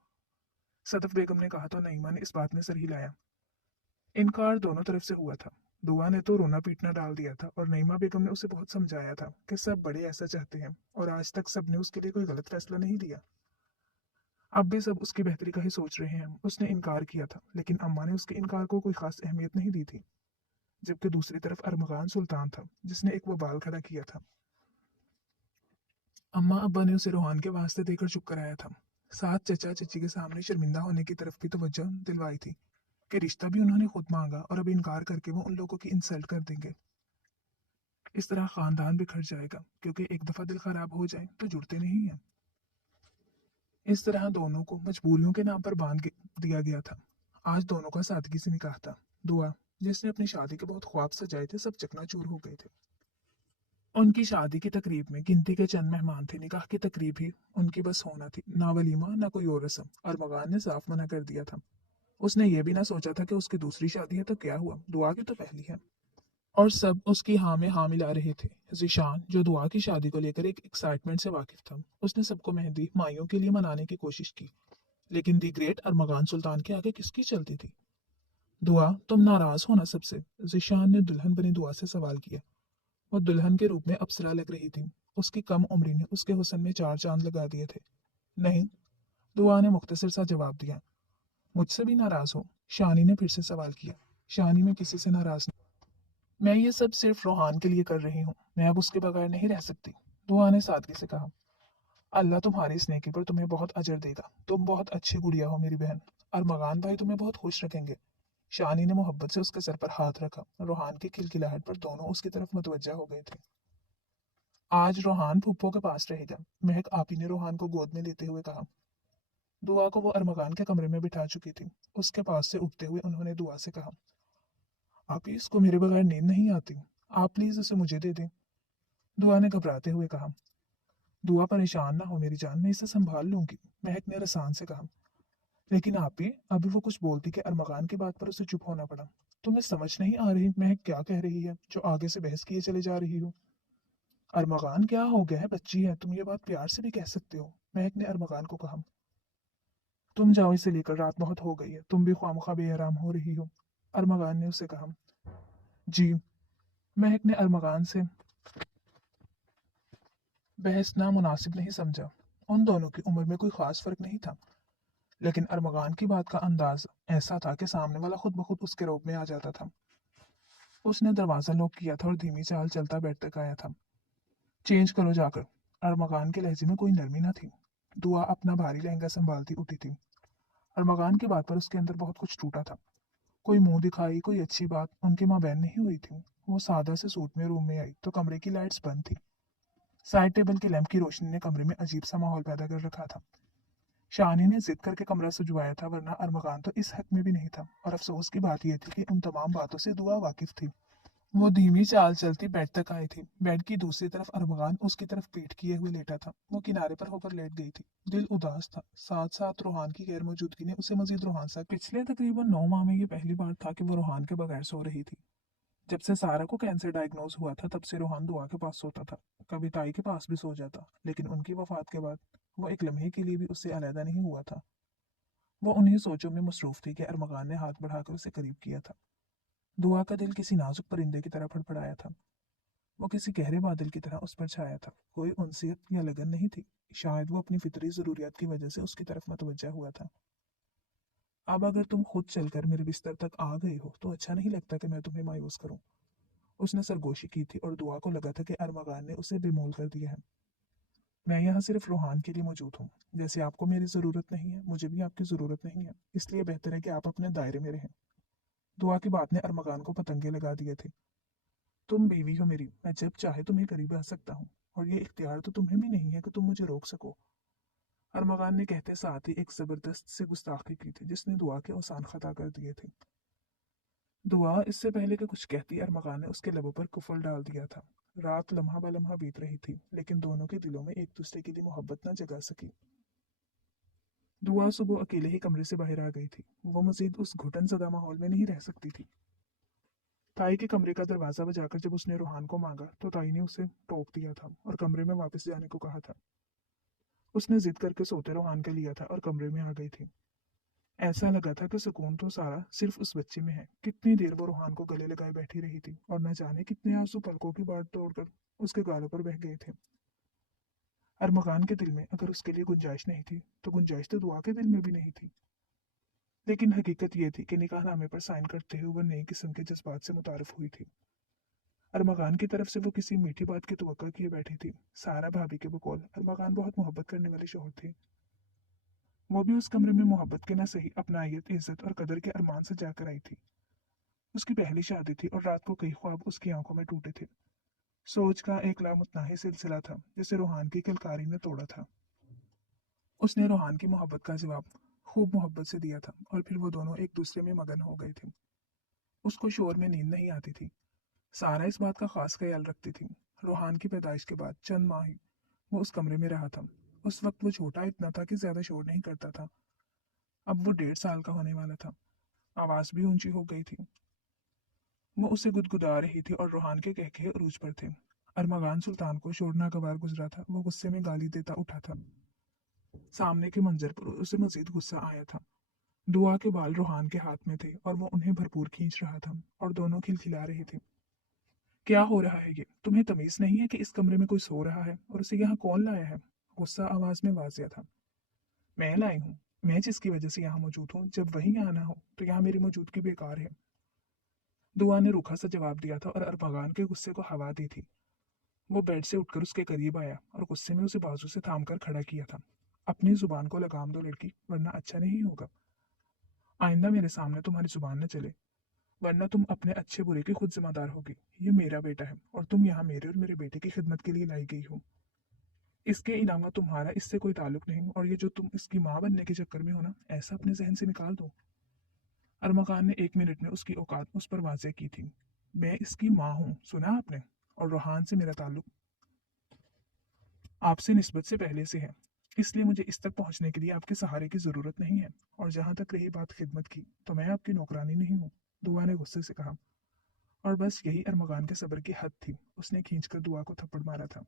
सदफ बेगम ने कहा तो नईमा ने इस बात में सर हिलाया। इनकार दोनों तरफ से हुआ था। दुआ ने तो रोना पीटना डाल दिया था और नईमा बेगम ने उसे बहुत समझाया था कि सब बड़े ऐसा चाहते हैं और आज तक सब ने उसके लिए कोई गलत फैसला नहीं लिया। अब भी सब उसकी बेहतरी का ही सोच रहे हैं। उसने इनकार किया था, लेकिन अम्मा ने उसके इनकार को कोई खास अहमियत नहीं दी थी। जबकि दूसरी तरफ अरमगान सुल्तान था, जिसने एक वबाल खड़ा किया था। अम्मा अब्बा ने उसे रोहान के वास्ते देकर चुप कराया था। साथ चचा चची के सामने शर्मिंदा होने की तरफ भी तवज्जो दिलवाई थी कि रिश्ता भी उन्होंने खुद मांगा और अब इनकार करके वो उन लोगों की इंसल्ट कर देंगे। इस तरह खानदान बिखर जाएगा, क्योंकि एक दफा दिल खराब हो जाए तो जुड़ते नहीं हैं। इस तरह दोनों को मजबूरियों के नाम पर दिया गया था। आज दोनों का सादगी से निकाह था। दुआ, जिसने अपनी शादी के बहुत ख्वाब सजाए थे, सब चकनाचूर हो गए थे। उनकी शादी की तकरीब में गिनती के चंद मेहमान थे। निकाह की तकरीब ही उनकी बस होना थी, ना वलीमा ना कोई और रस्म। और मगान ने साफ मना कर दिया था। उसने ये भी ना सोचा था कि उसकी दूसरी शादी है तो क्या हुआ, दुआ की तो पहली है। और सब उसकी हाँ में हाँ मिला रहे थे। जीशान, जो दुआ की शादी को लेकर एक एक्साइटमेंट से वाकिफ था, उसने सबको मेहंदी माइयों के लिए मनाने की कोशिश की, लेकिन दी ग्रेट अरमगान सुल्तान के आगे किसकी चलती थी। दुआ, तुम नाराज हो ना सबसे? जीशान ने दुल्हन बनी दुआ से सवाल किया। वो दुल्हन के रूप में अप्सरा लग रही थी। उसकी कम उम्री ने उसके हुस्न में चार चांद लगा दिए थे। नहीं, दुआ ने मुख्तसर सा जवाब दिया। मुझसे भी नाराज हो? शानी ने फिर से सवाल किया। शानी, में किसी से नाराज नहीं। मैं ये सब सिर्फ रोहान के लिए कर रही हूँ। मैं अब उसके बगैर नहीं रह सकती। दुआ ने सादगी से कहा, अल्लाह तुम्हारी इस नेकी पर तुम्हें बहुत अजर देगा। तुम बहुत अच्छी गुड़िया हो मेरी बहन। अरमगान भाई तुम्हें बहुत खुश रखेंगे। शानी ने मोहब्बत से उसके सर पर हाथ रखा। रोहान की खिलखिलाहट पर दोनों उसकी तरफ मुतवज्जा हो गए थे। आज रोहान फूफो के पास रहेगा, महक आपी ने रोहान को गोद में लेते हुए कहा। दुआ को वो अरमगान के कमरे में बिठा चुकी थी। उसके पास से उठते हुए उन्होंने दुआ से कहा, आपी इसको मेरे बगैर नींद नहीं आती, आप प्लीज उसे मुझे दे दें। दुआ ने घबराते हुए कहा, दुआ परेशान ना हो मेरी जान, मैं इसे संभाल लूंगी, महक ने रसान से कहा। लेकिन आपी, अभी वो कुछ बोलती कि अरमगान की बात पर उसे चुप होना पड़ा। तुम्हें समझ नहीं आ रही महक क्या कह रही है, जो आगे से बहस किए चले जा रही हो। अरमगान क्या हो गया है, बच्ची है, तुम ये बात प्यार से भी कह सकते हो, महक ने अरमगान को कहा। तुम जाओ, इसे लेकर, रात बहुत हो गई है, तुम भी ख्वामखा बेआराम हो रही हो, अरमगान ने उसे कहा। जी, महक ने अरमगान से बहस नामुनासिब नहीं समझा। उन दोनों की उम्र में कोई खास फर्क नहीं था, लेकिन अरमगान की बात का अंदाज ऐसा था कि सामने वाला खुद ब खुद उसके रोब में आ जाता था। उसने दरवाजा लॉक किया था और धीमी चाल चलता बेड तक आया था। चेंज करो जाकर। अरमगान के लहजे में कोई नरमी न थी। दुआ अपना भारी लहंगा संभालती उठी थी। अरमगान की बात पर उसके अंदर बहुत कुछ टूटा था। कोई मुंह दिखाई, कोई अच्छी बात उनकी माँ बहन नहीं हुई थी। वो सादा से सूट में रूम में आई तो कमरे की लाइट्स बंद थी। साइड टेबल के लैंप की रोशनी ने कमरे में अजीब सा माहौल पैदा कर रखा था। शानी ने जिद करके कमरा सजवाया था, वरना अरमगान तो इस हक में भी नहीं था। और अफसोस की बात यह थी कि उन तमाम बातों से दुआ वाकिफ थी। वो धीमी चाल चलती बेड तक आई थी। बेड की दूसरी तरफ अरमगान उसकी तरफ पीठ किए हुए लेटा था। वो किनारे पर होकर लेट गई थी। दिल उदास था। साथ साथ रोहान की गैर मौजूदगी ने उसे मजीद रोहान सा। पिछले तकरीबन 9 माह में ये पहली बार था कि वो रोहान के बगैर सो रही थी। जब से सारा को कैंसर डायग्नोज हुआ था, तब से रोहान दुआ के पास सोता था। कभी ताई के पास भी सो जाता, लेकिन उनकी वफात के बाद वो एक लम्हे के लिए भी उससे अलहदा नहीं हुआ था। वो उन्हीं सोचों में मसरूफ थी कि अरमगान ने हाथ बढ़ाकर उसे करीब किया था। दुआ का दिल किसी नाजुक परिंदे की तरह फड़फड़ाया था। वो किसी गहरे बादल की तरह उस पर छाया था। कोई उनसियत या लगन नहीं थी। शायद वो अपनी फितरी जरूरियात की वजह से उसकी तरफ मतवज्जा हुआ था। अब अगर तुम खुद चलकर मेरे बिस्तर तक आ गई हो तो अच्छा नहीं लगता कि मैं तुम्हें मायूस करूं। उसने सरगोशी की थी और दुआ को लगा था कि अरमगान ने उसे बेमोल कर दिया है। मैं यहाँ सिर्फ रूहान के लिए मौजूद हूँ। जैसे आपको मेरी ज़रूरत नहीं है, मुझे भी आपकी ज़रूरत नहीं है, इसलिए बेहतर है कि आप अपने दायरे में रहें। दुआ की बात ने अरमगान को पतंगे लगा दिए थे। तुम बीवी हो मेरी, मैं जब चाहे तुम्हें करीब आ सकता हूँ, और ये इख्तियार तो तुम्हें भी नहीं है कि तुम मुझे रोक सको। अरमगान ने कहते साथ ही एक जबरदस्त से गुस्ताखी की थी, जिसने दुआ के आसान खता कर दिए थे। दुआ इससे पहले कि कुछ कहती, अरमगान ने उसके लबों पर कुफल डाल दिया था। रात लम्हा ब लम्हा बीत रही थी, लेकिन दोनों के दिलों में एक दूसरे के लिए मोहब्बत न जगा सकी। दुआ सुबह अकेले ही कमरे से बाहर आ गई थी। वो मजीद उस घुटन ज़दा माहौल में नहीं रह सकती थी। ताई के कमरे का दरवाजा बजाकर जब उसने रूहान को मांगा तो ताई ने उसे टोक दिया था और कमरे में वापस जाने को कहा था। उसने जिद करके सोते रूहान के लिया था और कमरे में आ गई थी। ऐसा लगा था कि सुकून तो सारा सिर्फ उस बच्चे में है। कितनी देर वो रूहान को गले लगाए बैठी रही थी और न जाने कितने आंसू पलकों की बात तोड़कर उसके गालों पर बह गए थे। अरमगान के दिल में अगर उसके लिए गुंजाइश नहीं थी तो गुंजाइश तो दुआ के दिल में भी नहीं थी। लेकिन हकीकत ये थी कि निकाहनामे पर साइन करते हुए वो नई किस्म के जज्बात से मुतारफ हुई थी। अरमगान की तरफ से वो किसी मीठी बात की तवक्को किए बैठी थी। सारा भाभी के बकौल अरमगान बहुत मोहब्बत करने वाले शौहर थे। वो भी उस कमरे में मोहब्बत के न सही अपनायत, इज्जत और कदर के अरमान से जाकर आई थी। उसकी पहली शादी थी और रात को कई ख्वाब उसकी आंखों में टूटे थे। सोच का एक लामुतनाही सिलसिला था जिसे रूहान की किलकारी ने तोड़ा था। उसने रूहान की मोहब्बत का जवाब खूब मोहब्बत से दिया था और फिर वो दोनों एक दूसरे में मगन हो गए थे। उसको शोर में नींद नहीं आती थी। सारा इस बात का खास ख्याल रखती थी। रूहान की पैदाइश के बाद चंद माह ही वो उस कमरे में रहा था। उस वक्त वो छोटा इतना था कि ज्यादा शोर नहीं करता था। अब वो 1.5 साल का होने वाला था। आवाज भी ऊंची हो गई थी। वो उसे गुदगुदा रही थी और रूहान के कहके अरूज पर थे। अरमगान सुल्तान को शोर नागवार गुजरा था। वो गुस्से में गाली देता उठा था। सामने के मंजर पर उसे मजीद गुस्सा आया था। दुआ के बाल रूहान के हाथ में थे और वो उन्हें भरपूर खींच रहा था और दोनों खिलखिला रहे थे। क्या हो रहा है ये? तुम्हें तमीज नहीं है कि इस कमरे में कोई सो रहा है और उसे यहाँ कौन लाया है? गुस्सा आवाज में वाजिया था। मैं लाई हूँ। मैं जिसकी वजह से यहाँ मौजूद हूँ, जब वही यहाँ ना हो तो यहाँ मेरी मौजूदगी बेकार है। दुआ ने रूखा सा जवाब दिया था और अरमगान के गुस्से को हवा दी थी। वो बेड से उठकर उसके करीब आया और गुस्से में उसे बाजू से थाम कर खड़ा किया था। अपनी जुबान को लगाम दो लड़की, वरना अच्छा नहीं होगा। आइंदा मेरे सामने तुम्हारी जुबान न चले, वरना तुम अपने अच्छे बुरे की खुद जिम्मेदार होगी। ये मेरा बेटा है और तुम यहाँ मेरे और मेरे बेटे की खिदमत के लिए लाई गई हो। इसके अलावा तुम्हारा इससे कोई ताल्लुक नहीं, और ये जो तुम इसकी माँ बनने के चक्कर में हो ना, ऐसा अपने जहन से निकाल दो। अरमकान ने 1 मिनट में उसकी औकात उस पर वाजे की थी। मैं इसकी माँ हूँ, सुना आपने? और रोहान से मेरा ताल्लुक आपसे निस्बत से पहले से है, इसलिए मुझे इस तक पहुंचने के लिए आपके सहारे की जरूरत नहीं है। और जहां तक रही बात खिदमत की, तो मैं आपकी नौकरानी नहीं हूँ, दुआ ने गुस्से से कहा। और बस यही अरमगान के सब्र की हद थी। उसने खींचकर दुआ को थप्पड़ मारा था।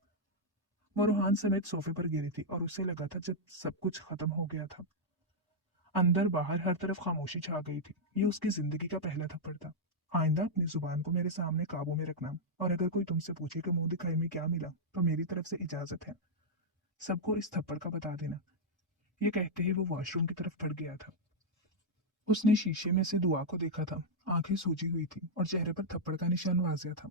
वो रूहान समेत सोफे पर गिरी थी और उसे लगा था जब सब कुछ खत्म हो गया था। अंदर बाहर हर तरफ खामोशी छा गई थी। ये उसकी जिंदगी का पहला थप्पड़ था। आइंदा अपनी जुबान को मेरे सामने काबू में रखना, और अगर कोई तुमसे पूछे कि मुंह दिखाई में क्या मिला, तो मेरी तरफ से इजाजत है, सबको इस थप्पड़ का बता देना। ये कहते ही वो वॉशरूम की तरफ बढ़ गया था। उसने शीशे में से दुआ को देखा था। आंखें सूजी हुई थी और चेहरे पर थप्पड़ का निशान वाजिया था।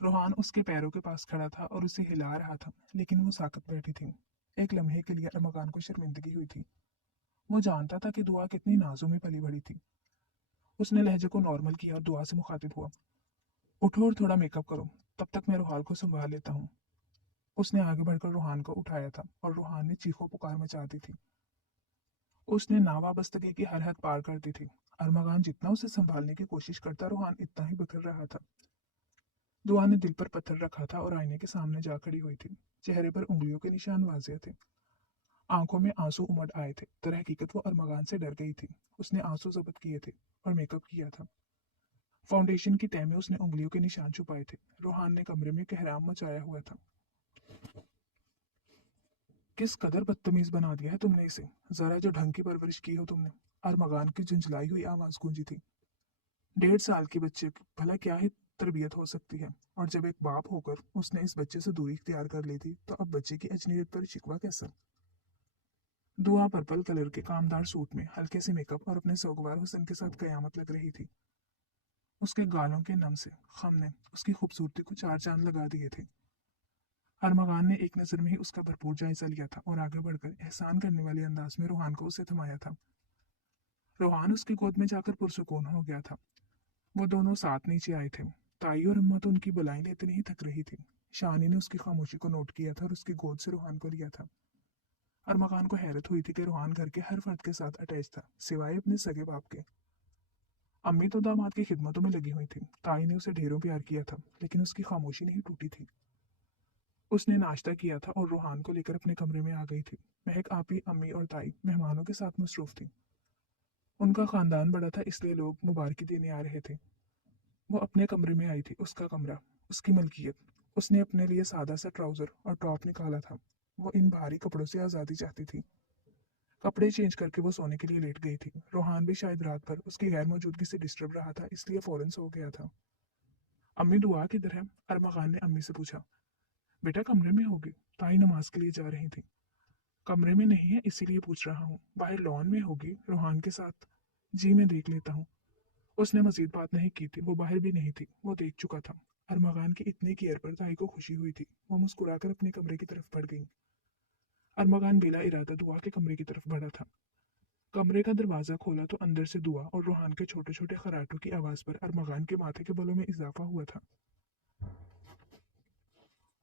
रोहान उसके पैरों के पास खड़ा था और उसे हिला रहा था, लेकिन वो साकत बैठी थी। एक लम्हे के लिए अरमगान को शर्मिंदगी हुई थी। वो जानता था कि दुआ कितनी नाजों में पली बड़ी थी। उसने लहजे को नॉर्मल किया और दुआ से मुखातिब हुआ। उठो और थोड़ा मेकअप करो, तब तक मैं रोहान को संभाल लेता हूँ। उसने आगे बढ़कर रोहान को उठाया था और रोहान ने चीखों पुकार मचा दी थी। उसने नावाबस्तगी की हर हद पार कर दी थी। अरमगान जितना उसे संभालने की कोशिश करता, रोहान इतना ही बिखर रहा था। दुआ ने दिल पर पत्थर रखा था और आईने के सामने जा खड़ी हुई थी। चेहरे पर उंगलियों के निशान वाजिया थे। आंखों में आंसू उमड़ आए थे। दर हकीकत वो अरमगान से डर गई थी। उसने आंसू जब्त किए थे और मेकअप किया था। फाउंडेशन की तह में उसने उंगलियों के निशान छुपाए थे। रोहान ने कमरे में कहराम मचाया हुआ था। किस कदर बदतमीज बना दिया है तुमने इसे, जरा जो ढंग की परवरिश की हो तुमने। अरमगान की झुंझलाई हुई आवाज गूंजी थी। 1.5 साल के बच्चे की भला क्या ही तरबियत हो सकती है, और जब एक बाप होकर उसने इस बच्चे से दूरी इख्तियार कर ली थी, तो अब बच्चे की अजनबियत पर शिकवा कैसा। दुआ पर्पल कलर के कामदार सूट में हल्के से मेकअप और अपने सोगवार हुस्न के साथ कयामत लग रही थी। उसके गालों के नम से खम ने उसकी खूबसूरती को 4 चांद लगा दिए थे। अरमगान ने एक नजर में ही उसका भरपूर जायजा लिया था और आगे बढ़कर एहसान करने वाले अंदाज में रोहान को उसे थमाया था। रोहान उसकी गोद में जाकर पुरसुकून हो गया था। वो दोनों साथ नीचे आए थे। ताई और अम्मा तो उनकी बुलाई लेते नहीं थक रही थी। शानी ने उसकी खामोशी को नोट किया था और उसकी गोद से रोहान को लिया था। अरमगान को हैरत हुई थी कि रोहान घर के हर फर्द के साथ अटैच था, सिवाय अपने सगे बाप के। अम्मी तो दामाद की खिदमतों में लगी हुई थी। ताई ने उसे ढेरों प्यार किया था, लेकिन उसकी खामोशी नहीं टूटी थी। उसने नाश्ता किया था और रोहान को लेकर अपने कमरे में आ गई थी। महक आपी, अम्मी और ताई मेहमानों के साथ मसरूफ थी। उनका खानदान बड़ा था, इसलिए लोग मुबारकी देने आ रहे थे। वो अपने कमरे में आई थी, उसका कमरा, उसकी मलकियत। उसने अपने लिए सादा सा ट्राउजर और टॉप निकाला था। वो इन भारी कपड़ों से आज़ादी चाहती थी। कपड़े चेंज करके वो सोने के लिए लेट गई थी। रोहान भी शायद रात भर उसकी गैर मौजूदगी से डिस्टर्ब रहा था, इसलिए फौरन सो गया था। अम्मी दुआ किधर है? अरमगान ने अम्मी से पूछा। बेटा कमरे में होगी, ताई नमाज के लिए जा रही थी। कमरे में नहीं है, इसीलिए पूछ रहा हूँ। बाहर लॉन में होगी रोहान के साथ। जी मैं देख लेता हूँ। उसने मजीद बात नहीं की थी। वो बाहर भी नहीं थी, वो देख चुका था। अरमगान की इतनी केयर पर ताई को खुशी हुई थी। वो मुस्कुराकर अपने कमरे की तरफ बढ़ गई। अरमगान बिला इरादा दुआ के कमरे की तरफ बढ़ा था। कमरे का दरवाजा खोला तो अंदर से दुआ और रोहान के छोटे छोटे खराटों की आवाज पर अरमगान के माथे के बलों में इजाफा हुआ था।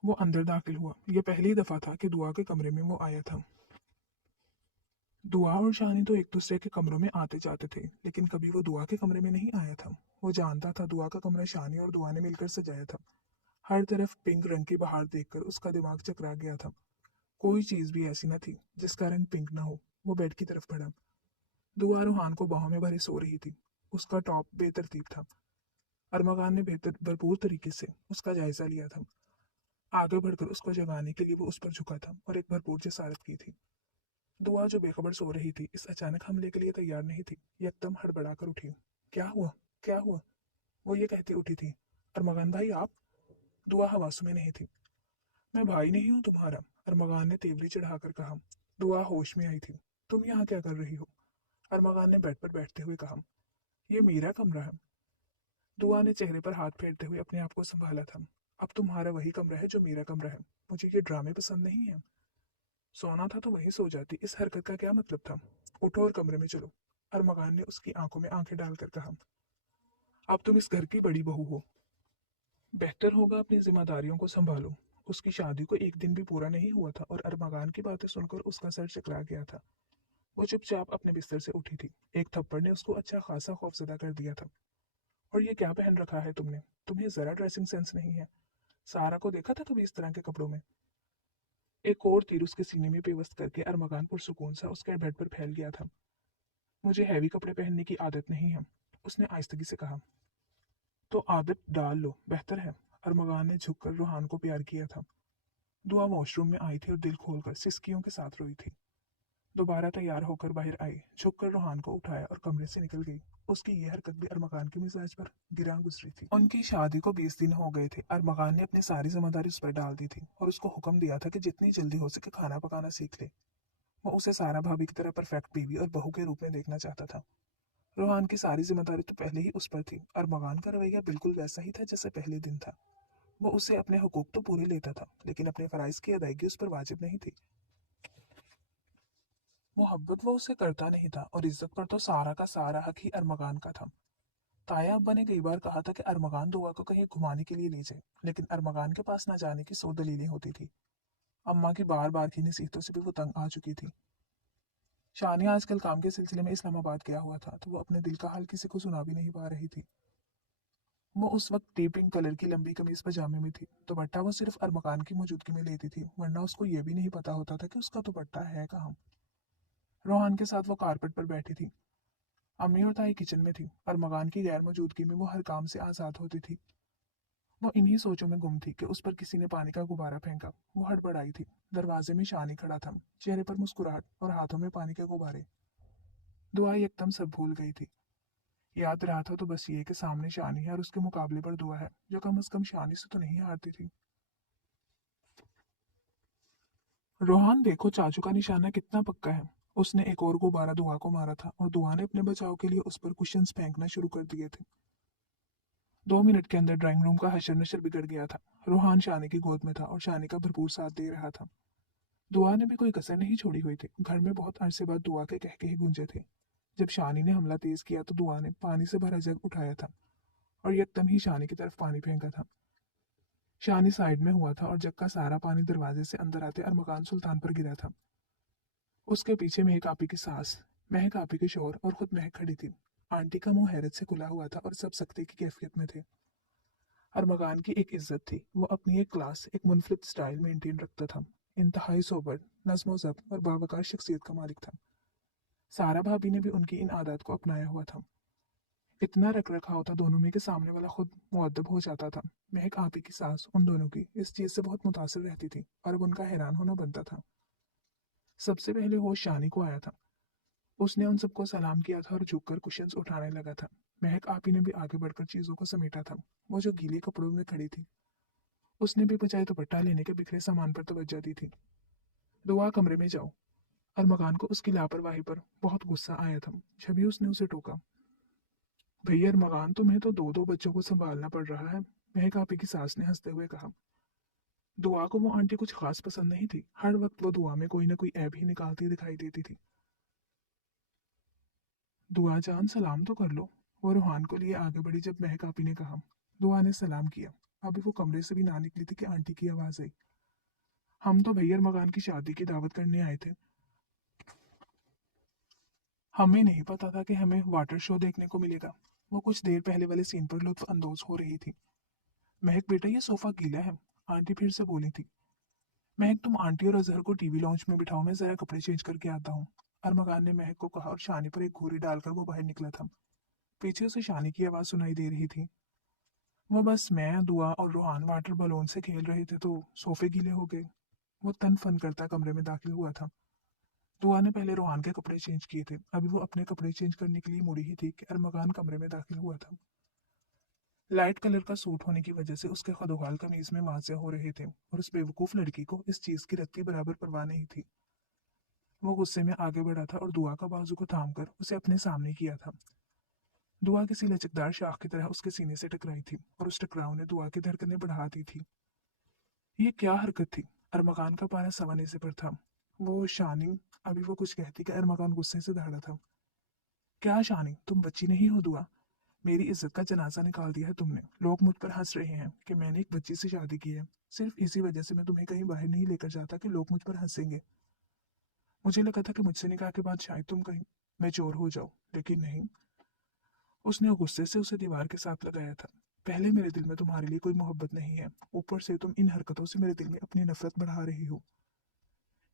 वो अंदर दाखिल हुआ। यह पहली दफा था कि दुआ के कमरे में वो आया था। दुआ और शानी तो एक दूसरे के कमरों में आते जाते थे, लेकिन कभी वो दुआ के कमरे में नहीं आया था। वो जानता था दुआ का कमरा शानी और दुआ ने मिलकर सजाया था। हर तरफ पिंक रंग की बहार देखकर उसका दिमाग चकरा गया था। कोई चीज भी ऐसी न थी जिसका रंग पिंक न हो। वो बेड की तरफ बढ़ा। दुआ रूहान को बाहों में भरे सो रही थी। उसका टॉप बेतरतीब था। अरमगान ने बेहतर भरपूर तरीके से उसका जायजा लिया था। आगे बढ़कर उसको जगाने के लिए वो उस पर झुका था और एक भरपूर जसारत की थी। दुआ जो बेखबर सो रही थी, इस अचानक हमले के लिए तैयार नहीं थी। यकदम हड़बड़ाकर उठी। क्या हुआ? क्या हुआ? वो ये कहती उठी थी। अरमगान भाई आप? दुआ हवासों में नहीं थी। मैं भाई नहीं हूं तुम्हारा, अरमगान ने तेवरी चढ़ाकर कहा। दुआ होश में आई थी। तुम यहाँ क्या कर रही हो? अरमगान ने बेड पर बैठते हुए कहा। ये मेरा कमरा है। दुआ ने चेहरे पर हाथ फेरते हुए अपने आप को संभाला था। अब तुम्हारा वही कमरा है जो मेरा कमरा है। मुझे ये ड्रामे पसंद नहीं है। सोना था तो वहीं सो जाती, इस हरकत का क्या मतलब था? उठो और कमरे में चलो। अरमगान ने उसकी आंखों में आंखें डालकर कहा। अब तुम इस घर की बड़ी बहू हो। बेहतर होगा अपनी जिम्मेदारियों को संभालो। उसकी शादी को एक दिन भी पूरा नहीं हुआ था और अरमगान की बातें सुनकर उसका सर चकरा गया था। वो चुपचाप अपने बिस्तर से उठी थी। एक थप्पड़ ने उसको अच्छा खासा खौफजदा कर दिया था। और ये क्या पहन रखा है तुमने? तुम्हें जरा ड्रेसिंग सेंस नहीं है। सारा को देखा था कभी इस तरह के कपड़ों में? एक और तीर उसके सीने में पेवस्त करके अरमगान पुरसुकून सा उसके बेड पर फैल गया था। मुझे हैवी कपड़े पहनने की आदत नहीं है, उसने आहिस्तगी से कहा। तो आदत डाल लो, बेहतर है। अरमगान ने झुककर रूहान को प्यार किया था। दुआ वॉशरूम में आई थी और दिल खोलकर सिसकियों के साथ रोई थी। दोबारा तैयार होकर बाहर आई, झुककर रूहान को उठाया और कमरे से निकल गई। उसकी ये हरकत भी अरमगान के मिजाज पर गिरा गुजरी थी। उनकी शादी को 20 दिन हो गए थे। अरमगान ने अपनी सारी जिम्मेदारी उस पर डाल दी थी और उसको हुक्म दिया था कि जितनी जल्दी हो सके खाना पकाना सीख ले। वो उसे सारा भाभी की तरह परफेक्ट बीवी और बहू के रूप में देखना चाहता था। रूहान की सारी जिम्मेदारी तो पहले ही उस पर थी। अरमगान का रवैया बिल्कुल वैसा ही था जैसे पहले दिन था। वो उससे अपने हुकूक तो पूरे लेता था, लेकिन अपने फराइज की अदायगी उस पर वाजिब नहीं थी। मोहब्बत वो उससे करता नहीं था और इज्जत पर तो सारा का सारा हक ही अरमगान का था। ताया अब्बा ने कई बार कहा था कि अरमगान दुआ को कहीं घुमाने के लिए ले जाए, लेकिन अरमगान के पास न जाने की 100 दलीलें होती थी। अम्मा की बार बार की नसीहतों से भी वो तंग आ चुकी थी। शानिया आजकल काम के सिलसिले में इस्लामाबाद गया हुआ था, तो वो अपने दिल का हाल किसी को सुना भी नहीं पा रही थी। वो उस वक्त डीप पिंक कलर की लंबी कमीज पजामे में थी। दुपट्टा वो सिर्फ अरमकान की मौजूदगी में लेती थी, वरना उसको ये भी नहीं पता होता था कि उसका दुपट्टा है कहाँ। रोहान के साथ वो कारपेट पर बैठी थी। अम्मी और ताई किचन में थी। अरमकान की गैर मौजूदगी में वो हर काम से आज़ाद होती थी। वो इन्हीं सोचों में गुम थी कि उस पर किसी ने पानी का गुब्बारा फेंका। वो हड़बड़ाई थी। दरवाजे में शानी खड़ा था, चेहरे पर मुस्कुराहट और हाथों में पानी के गुब्बारे। दुआ एकदम सब भूल गई थी। याद रहा था तो बस ये कि सामने शानी है और उसके मुकाबले पर दुआ है, जो कम से कम शानी से तो नहीं हारती थी। रोहान, देखो चाचू का निशाना कितना पक्का है। उसने एक और गुब्बारा दुआ को मारा था और दुआ ने अपने बचाव के लिए उस पर कुशन्स फेंकना शुरू कर दिए थे। 2 मिनट के अंदर ड्राइंग रूम का हशर नशर बिगड़ गया था। रोहान शानी की गोद में था और शानी का भरपूर साथ दे रहा था। दुआ ने भी कोई कसर नहीं छोड़ी हुई थी। घर में बहुत अरसे बाद दुआ के कहके ही गूंजे थे। जब शानी ने हमला तेज किया तो दुआ ने पानी से भरा जग उठाया था और यकदम ही शानी की तरफ पानी फेंका था। शानी साइड में हुआ था और जग का सारा पानी दरवाजे से अंदर आते अरमकान सुल्तान पर गिरा था। उसके पीछे महक आपी की सास, महक आपी के शोहर और खुद महक खड़ी थी। आंटी का मुंह हैरत से खुला हुआ था और सब सख्ती की कैफियत में थे। अरमगान की एक इज्जत थी। वो अपनी एक क्लास, एक मुनफिद स्टाइल मेंटेन रखता था। इंतहाई सोबर, नज्म ज़ब्त और बावकार शख्सियत का मालिक था। सारा भाभी ने भी उनकी इन आदत को अपनाया हुआ था। इतना रख रखाव था दोनों में कि सामने वाला खुद मुअद्दब हो जाता था। महक आपी की सास उन दोनों की इस चीज से बहुत मुतासिर रहती थी और अब उनका हैरान होना बनता था। सबसे पहले होश शानी को आया था। उसने उन सबको सलाम किया था और झुककर कुशन्स उठाने लगा था। महक आपी ने भी आगे बढ़कर चीजों को समेटा था। वो जो गीले कपड़ों में खड़ी थी, उसने भी बजाय दुपट्टा लेने के बिखरे सामान पर तवज्जो दी थी। दुआ, कमरे में जाओ। अरमगान को उसकी लापरवाही पर बहुत गुस्सा आया था। छवि उसने उसे टोका। भैया अरमगान, तुम्हें तो दो दो बच्चों को संभालना पड़ रहा है, महक आपी की सास ने हंसते हुए कहा। दुआ को वो आंटी कुछ खास पसंद नहीं थी। हर वक्त वो दुआ में कोई ना कोई ऐब ही निकालती दिखाई देती थी। दुआ जान, सलाम तो कर लो। वो रूहान को लिए आगे बढ़ी जब महक आपी ने कहा। दुआ ने सलाम किया। अभी वो कमरे से भी ना निकली थी कि आंटी की आवाज आई। हम तो भैया अरमगान की शादी की दावत करने आए थे। हमें नहीं पता था कि हमें वाटर शो देखने को मिलेगा। वो कुछ देर पहले वाले सीन पर लुत्फ अंदोज हो रही थी। महक, बेटा ये सोफा गीला है, आंटी फिर से बोली थी। महक, तुम आंटी और अजहर को टीवी लॉन्च में बिठाओ, मैं जरा कपड़े चेंज करके आता हूँ। अरमगान ने महक को कहा और शानी पर एक घूरी डालकर वो बाहर निकला था। पीछे से शानी की आवाज सुनाई दे रही थी। वो बस मैं, दुआ और रूहान वाटर बलून से खेल रहे थे तो सोफे गीले हो गए। वो तन फन करता कमरे में दाखिल हुआ था। दुआ ने पहले रूहान के कपड़े चेंज किए थे। अभी वो अपने कपड़े चेंज करने के लिए मुड़ी ही थी कि अरमगान कमरे में दाखिल हुआ था। लाइट कलर का सूट होने की वजह से उसके खदोखाल कमीज में वाज़ेह हो रहे थे और उस बेवकूफ लड़की को इस चीज की रत्ती बराबर परवाह नहीं थी। वो गुस्से में आगे बढ़ा था और दुआ का बाजू को थाम कर उसे अपने सामने किया था। दुआ किसी लचकदार शाख की तरह उसके सीने से टकराई थी और उस टकराव ने दुआ की धड़कनें बढ़ा दी थी। ये क्या हरकत थी? अरमगान का पारा सवाने से पर था। वो शानी, अभी वो कुछ कहती कि अरमगान गुस्से से दहाड़ा था। क्या शानी, तुम बच्ची नहीं हो दुआ? मेरी इज्जत का जनाजा निकाल दिया है तुमने। लोग मुझ पर हंस रहे हैं कि मैंने एक बच्ची से शादी की है। सिर्फ इसी वजह से मैं तुम्हें कहीं बाहर नहीं लेकर जाता कि लोग मुझ पर हंसेंगे। मुझे लगा था कि मुझसे निकाह के बाद शायद तुम कहीं मैं चोर हो जाऊं, लेकिन नहीं। उसने गुस्से से उसे दीवार के साथ लगाया था। पहले मेरे दिल में तुम्हारे लिए कोई मोहब्बत नहीं है, ऊपर से तुम इन हरकतों से मेरे दिल में अपनी नफरत बढ़ा रही हो।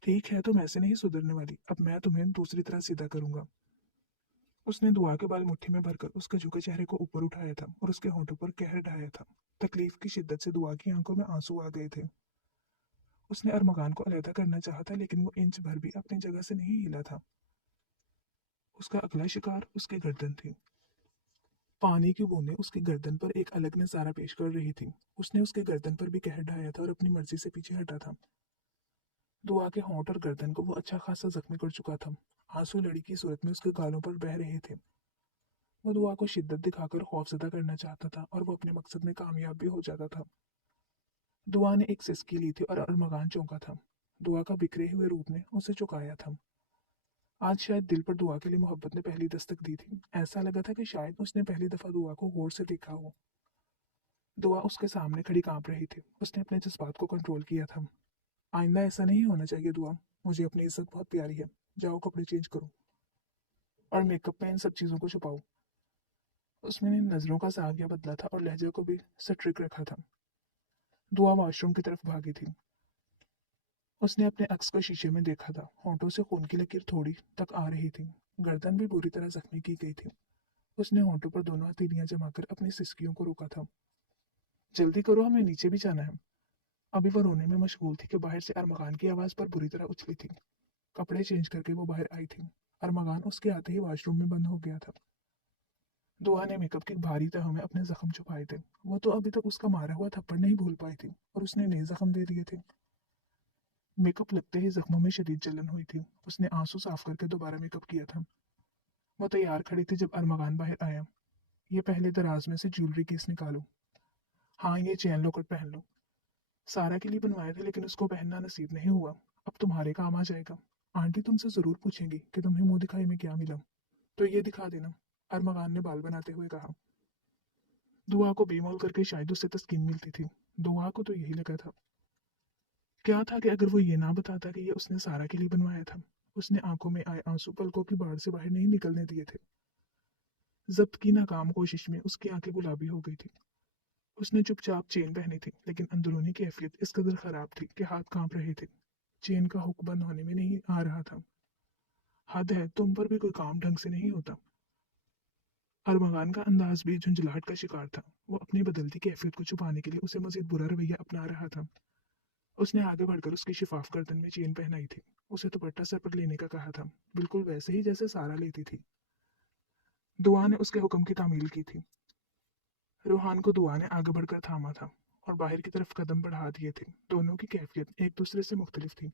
ठीक है, तुम ऐसे नहीं सुधरने वाली। अब मैं तुम्हें दूसरी तरह सीधा करूंगा। उसने दुआ के बाल मुट्ठी में भरकर उसके झुके चेहरे को ऊपर उठाया था और उसके होंठों पर कहर ढाया था। तकलीफ की शिद्दत से दुआ की आंखों में आंसू आ गए थे। उसने अरमगान को अलहदा करना चाहा था, लेकिन वो इंच भर भी अपनी जगह से नहीं हिला था। उसका अगला शिकार उसकी गर्दन थी। पानी की बूंदें उसकी गर्दन पर एक अलग नजारा पेश कर रही थी। उसने उसके गर्दन पर भी कहर ढाया था और अपनी मर्जी से पीछे हटा था। दुआ के होंठ और गर्दन को वो अच्छा खासा जख्मी कर चुका था। आंसू लड़ी की सूरत में उसके गालों पर बह रहे थे। वो दुआ को शिद्दत दिखाकर खौफजदा करना चाहता था और वो अपने मकसद में कामयाब भी हो जाता था। दुआ ने एक सिसकी ली थी और अरमगान चौंका था। दुआ का बिखरे हुए रूप ने उसे चुकाया था। आज शायद दिल पर दुआ के लिए मोहब्बत ने पहली दस्तक दी थी। ऐसा लगा था कि शायद उसने पहली दफा दुआ को गौर से देखा हो। दुआ उसके सामने खड़ी कांप रही थी। उसने अपने जज्बात को कंट्रोल किया था। आइंदा ऐसा नहीं होना चाहिए दुआ। मुझे अपनी इज्जत बहुत प्यारी है। जाओ कपड़े चेंज करो और मेकअप में इन सब चीजों को छुपाओ। उसने नजरों का साविया बदला था और लहजे को भी सट्रिक रखा था। दुआ वॉशरूम की तरफ भागी थी। उसने अपने अक्स को शीशे में देखा था। होंठों से खून की लकीर थोड़ी तक आ रही थी। गर्दन भी बुरी तरह जख्मी की गई थी। उसने होंठों पर दोनों हथेलियां जमाकर अपनी सिसकियों को रोका था। जल्दी करो, हमें नीचे भी जाना है। अभी वो रोने में मशगूल थी कि बाहर से अरमगान की आवाज पर बुरी तरह उछली थी। कपड़े चेंज करके वो बाहर आई थी। अरमगान उसके आते ही वॉशरूम में बंद हो गया था। दुआ ने मेकअप की भारी तहों में अपने जख्म छुपाए थे। वो तो अभी तक उसका मारा हुआ थप्पड़ नहीं भूल पाई थी और उसने नए जख्म दे दिए थे। मेकअप लगते ही जख्मों में शदीद जलन हुई थी। उसने आंसू साफ करके दोबारा मेकअप किया था। वो तैयार खड़ी थी जब अरमगान बाहर आया। ये पहले दराज में से ज्वेलरी केस निकालो। हाँ, ये चैन लॉकेट पहन लो। सारा के लिए बनवाया था लेकिन उसको पहनना नसीब नहीं हुआ। अब तुम्हारे काम आ जाएगा। आंटी तुमसे जरूर पूछेंगी कि तुम्हें मुंह दिखाई में क्या मिला, तो ये दिखा देना। अरमगान ने बाल बनाते हुए कहा। दुआ को बेमौल करके शायद उससे तस्कीन मिलती थी। दुआ को तो यही लगा था। क्या था कि अगर वो ये ना बताता कि ये उसने सारा के लिए बनवाया था। उसने आंखों में आए आंसू पलकों की बाढ़ से बाहर नहीं निकलने दिए थे। जब्त की नाकाम कोशिश में उसकी आंखें गुलाबी हो गई थी। उसने चुपचाप चेन पहनी थी, लेकिन अंदरूनी कैफियत इस कदर खराब थी कि हाथ कांप रहे थे। चेन का हुक बंद होने में नहीं आ रहा था। हद है, तुम पर भी कोई काम ढंग से नहीं होता। अरमगान का अंदाज भी झुंझलाहट का शिकार था। वो अपनी बदलती कैफियत को छुपाने के लिए उसे मजीद बुरा रवैया अपना रहा था। उसने आगे बढ़कर उसकी शिफाफ गर्दन में चेन पहनाई थी। उसे दुपट्टा सर पर लेने का कहा था, बिल्कुल वैसे ही जैसे सारा लेती थी। दुआ ने उसके हुक्म की तामील की थी। रूहान को दुआ ने आगे बढ़कर थामा था और बाहर की तरफ कदम बढ़ा दिए थे। दोनों की कैफियत एक दूसरे से मुख्तलिफ थी।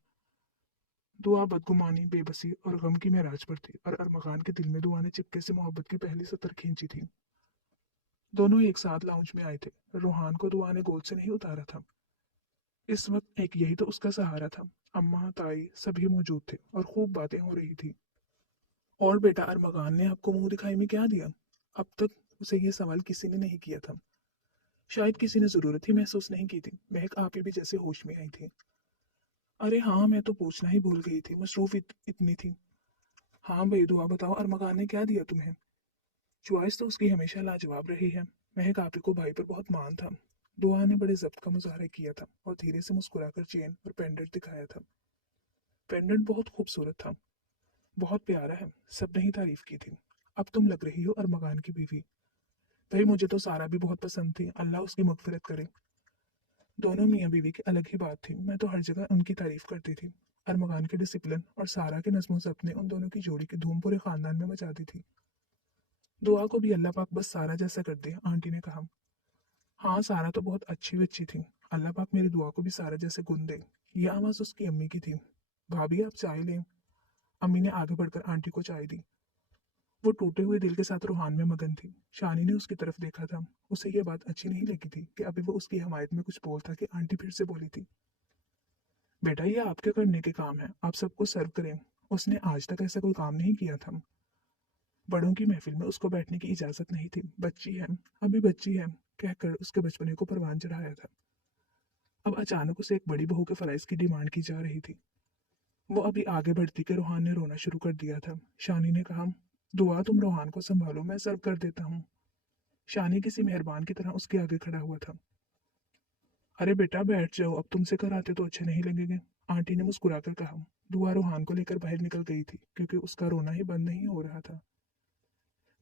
दुआ बदगुमानी, बेबसी और गम की महराज पर थी और अरमगान के दिल में दुआ ने चिपके से मोहब्बत की पहली सतर खींची थी। दोनों एक साथ लाउंज में आए थे। रूहान को दुआ ने गोद से नहीं उतारा था। इस वक्त एक यही तो उसका सहारा था। अम्मा, ताई सभी मौजूद थे और खूब बातें हो रही थी। और बेटा, अरमगान ने आपको मुंह दिखाई में क्या दिया? अब तक उसे ये सवाल किसी ने नहीं किया था। शायद किसी ने जरूरत ही महसूस नहीं की थी। महक आप ही भी जैसे होश में आई थी। अरे हाँ, मैं तो पूछना ही भूल गई थी, मसरूफ इतनी थी। हाँ भाई, दुआ बताओ, अरमगान ने क्या दिया तुम्हें? च्वाइस तो उसकी हमेशा लाजवाब रही है। महक आप ही को भाई पर बहुत मान था। दुआ ने बड़े जब्त का मुजाहरा किया था और धीरे से मुस्कुराकर चेन और पेंडेंट दिखाया था। पेंडेंट बहुत खूबसूरत था, बहुत प्यारा है। सबने ही तारीफ की थी। अब तुम लग रही हो अरमगान की बीवी। भाई, मुझे तो सारा भी बहुत पसंद थी, अल्लाह उसकी मगफिरत करे। दोनों मियाँ बीवी की अलग ही बात थी। मैं तो हर जगह उनकी तारीफ करती थी। अरमगान के डिसिप्लिन और सारा के नज्मो ज़ब्त ने उन दोनों की जोड़ी की धूम पूरे खानदान में मचा दी थी। दुआ को भी अल्लाह पाक बस सारा जैसा कर दे, आंटी ने कहा। हाँ, सारा तो बहुत अच्छी बच्ची थी। अल्लाह पाक मेरी दुआ को भी सारा जैसे गुन दे। यह आवाज़ उसकी अम्मी की थी। भाभी, आप चाय लें। अम्मी ने आगे बढ़कर आंटी को चाय दी। वो टूटे हुए दिल के साथ रूहान में मगन थी। शानी ने उसकी तरफ देखा था। उसे ये बात अच्छी नहीं लगी थी कि अभी वो उसकी हमायत में कुछ बोलता कि आंटी फिर से बोली थी, बेटा ये आपके करने के काम है, आप सबको सर्व करें। उसने आज तक ऐसा कोई काम नहीं किया था। बड़ों की महफिल में उसको बैठने की इजाजत नहीं थी। बच्ची है, अभी बच्ची है, कहकर उसके बचपने को परवान चढ़ाया था। अब अचानक उसे एक बड़ी बहू के फराइज की डिमांड की जा रही थी। वो अभी आगे बढ़ती के रोहान ने रोना शुरू कर दिया था। शानी ने कहा, दुआ तुम रोहान को संभालो, मैं सर्व कर देता हूँ। शानी किसी मेहरबान की तरह उसके आगे खड़ा हुआ था। अरे बेटा बैठ जाओ, अब तुमसे कराते तो अच्छे नहीं लगेंगे, आंटी ने मुस्कुराकर कहा। दुआ रोहान को लेकर बाहर निकल गई थी क्योंकि उसका रोना ही बंद नहीं हो रहा था।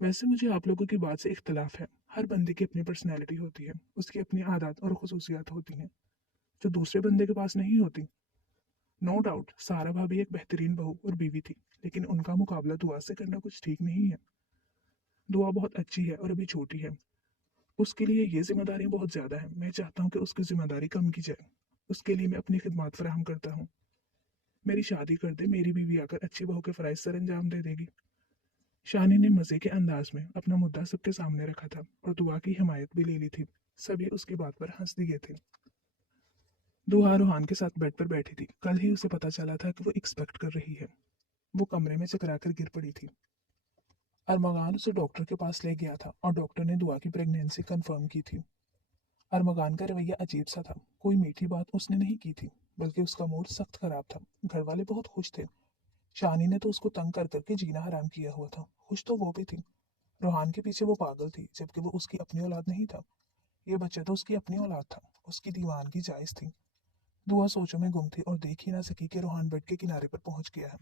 वैसे मुझे आप लोगों की बात से इख्तलाफ है। हर बंदे की अपनी पर्सनैलिटी होती है, उसकी अपनी आदत और खुसूसियात होती हैं जो दूसरे बंदे के पास नहीं होती। नो डाउट सारा भाभी एक बेहतरीन बहू और बीवी थी, लेकिन उनका मुकाबला दुआ से करना कुछ ठीक नहीं है। दुआ बहुत अच्छी है और अभी छोटी है। उसके लिए ये जिम्मेदारियां बहुत ज्यादा है। मैं चाहता हूँ कि उसकी जिम्मेदारी कम की जाए। उसके लिए मैं अपनी खिदमत फराहम करता हूँ। मेरी शादी कर दे, मेरी बीवी आकर अच्छी बहू के फराइज सर अंजाम दे देगी। शानी ने मजे के अंदाज में अपना मुद्दा सबके सामने रखा था और दुआ की हिमायत भी ले ली थी। सभी उसकी बात पर हंस दिए थे। दुआ रूहान के साथ बेड पर बैठी थी। कल ही उसे पता चला था कि वो एक्सपेक्ट कर रही है। वो कमरे में चकराकर गिर पड़ी थी। अरमगान उसे डॉक्टर के पास ले गया था और डॉक्टर ने दुआ की प्रेगनेंसी कंफर्म की थी। अरमगान का रवैया अजीब सा था। कोई मीठी बात उसने नहीं की थी, बल्कि उसका मूड सख्त खराब था। घर वाले बहुत खुश थे। शानी ने तो उसको तंग कर करके जीना हराम किया हुआ था। खुश तो वो भी थी। रोहान के पीछे वो पागल थी, जबकि वो उसकी अपनी औलाद नहीं था। ये बच्चा तो उसकी अपनी औलाद था। उसकी दीवानगी जायज थी। दुआ सोचों में गुम थी और देख ही ना सकी कि रोहान बेड के किनारे पर पहुंच गया है।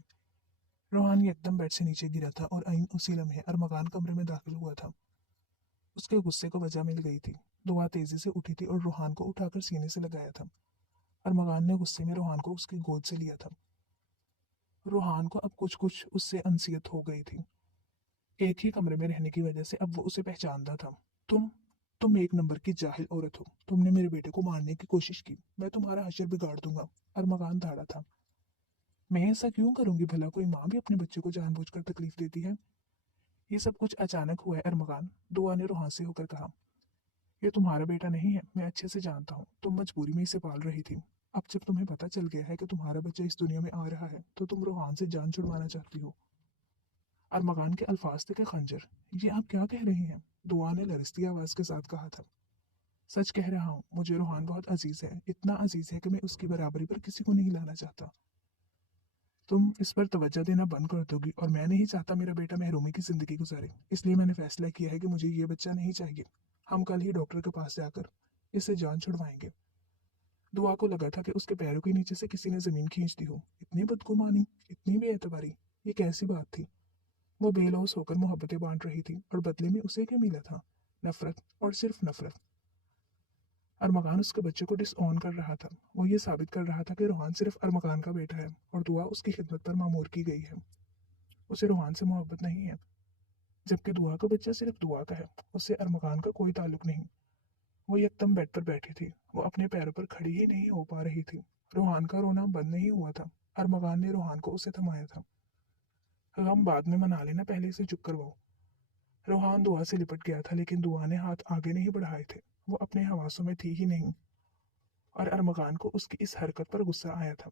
रोहान एकदम बेड से नीचे गिरा था और आइन उसी लम्हे अरमगान कमरे में दाखिल हुआ था। उसके गुस्से को वजह मिल गई थी। दुआ तेजी से उठी थी और रोहान को उठाकर सीने से लगाया था। अरमगान ने गुस्से में रोहान को उसकी गोद से लिया था। रोहान को अब कुछ कुछ उससे अनसियत हो गई थी। एक ही कमरे में रहने की वजह से अब वो उसे पहचानता था। तुम तुम एक नंबर की जाहिल औरत हो। तुमने मेरे बेटे को मारने की कोशिश की। मैं तुम्हारा हशर बिगाड़ दूंगा। अरमगान धाड़ा था। मैं ऐसा क्यों करूंगी भला? कोई माँ भी अपने बच्चे को जानबूझकर तकलीफ देती है? ये सब कुछ अचानक हुआ है अरमगान, दुआ ने रोहान से होकर कहा। ये तुम्हारा बेटा नहीं है, मैं अच्छे से जानता हूँ। तुम मजबूरी में इसे पाल रही थी। अब जब तुम्हें पता चल गया है कि तुम्हारा बच्चा इस दुनिया में आ रहा है, तो तुम रोहान से जान छुड़वाना चाहती हो। अरमगान के अल्फाज थे कि खंजर। ये आप क्या कह रही हैं? दुआ ने लरजती आवाज के साथ कहा था। सच कह रहा हूँ, मुझे रोहान बहुत अजीज है, इतना अजीज है कि मैं उसकी बराबरी पर किसी को नहीं लाना चाहता। तुम इस पर तवज्जो देना बंद कर दोगी, और मैं नहीं चाहता मेरा बेटा महरूमी की जिंदगी गुजारे। इसलिए मैंने फैसला किया है कि मुझे ये बच्चा नहीं चाहिए। हम कल ही डॉक्टर के पास जाकर इससे जान छुड़वाएंगे। दुआ को लगा था कि उसके पैरों के नीचे से किसी ने जमीन खींच दी हो। इतनी बदगुमानी, इतनी बेएतबारी, ये कैसी बात थी? वो बेलौस होकर मोहब्बतें बांट रही थी और बदले में उसे क्या मिला था? नफरत, और सिर्फ नफरत। अरमगान उसके बच्चे को डिसऑन कर रहा था। वो ये साबित कर रहा था कि रोहान सिर्फ अरमगान का बेटा है और दुआ उसकी खिदमत पर मामूर की गई है। उसे रोहान से मोहब्बत नहीं है, जबकि दुआ का बच्चा सिर्फ दुआ का है। उससे अरमगान का कोई ताल्लुक नहीं। वो एकदम बेड पर बैठी थी। वो अपने पैरों पर खड़ी ही नहीं हो पा रही थी। रोहान का रोना बंद नहीं हुआ था। अरमगान ने रोहान को उसे थमाया था। हम बाद में मना लेना, पहले इसे चुप करवाओ। रोहान दुआ से लिपट गया था, लेकिन दुआ ने हाथ आगे नहीं बढ़ाए थे। वो अपने हवासों में थी ही नहीं, और अरमगान को उसकी इस हरकत पर गुस्सा आया था।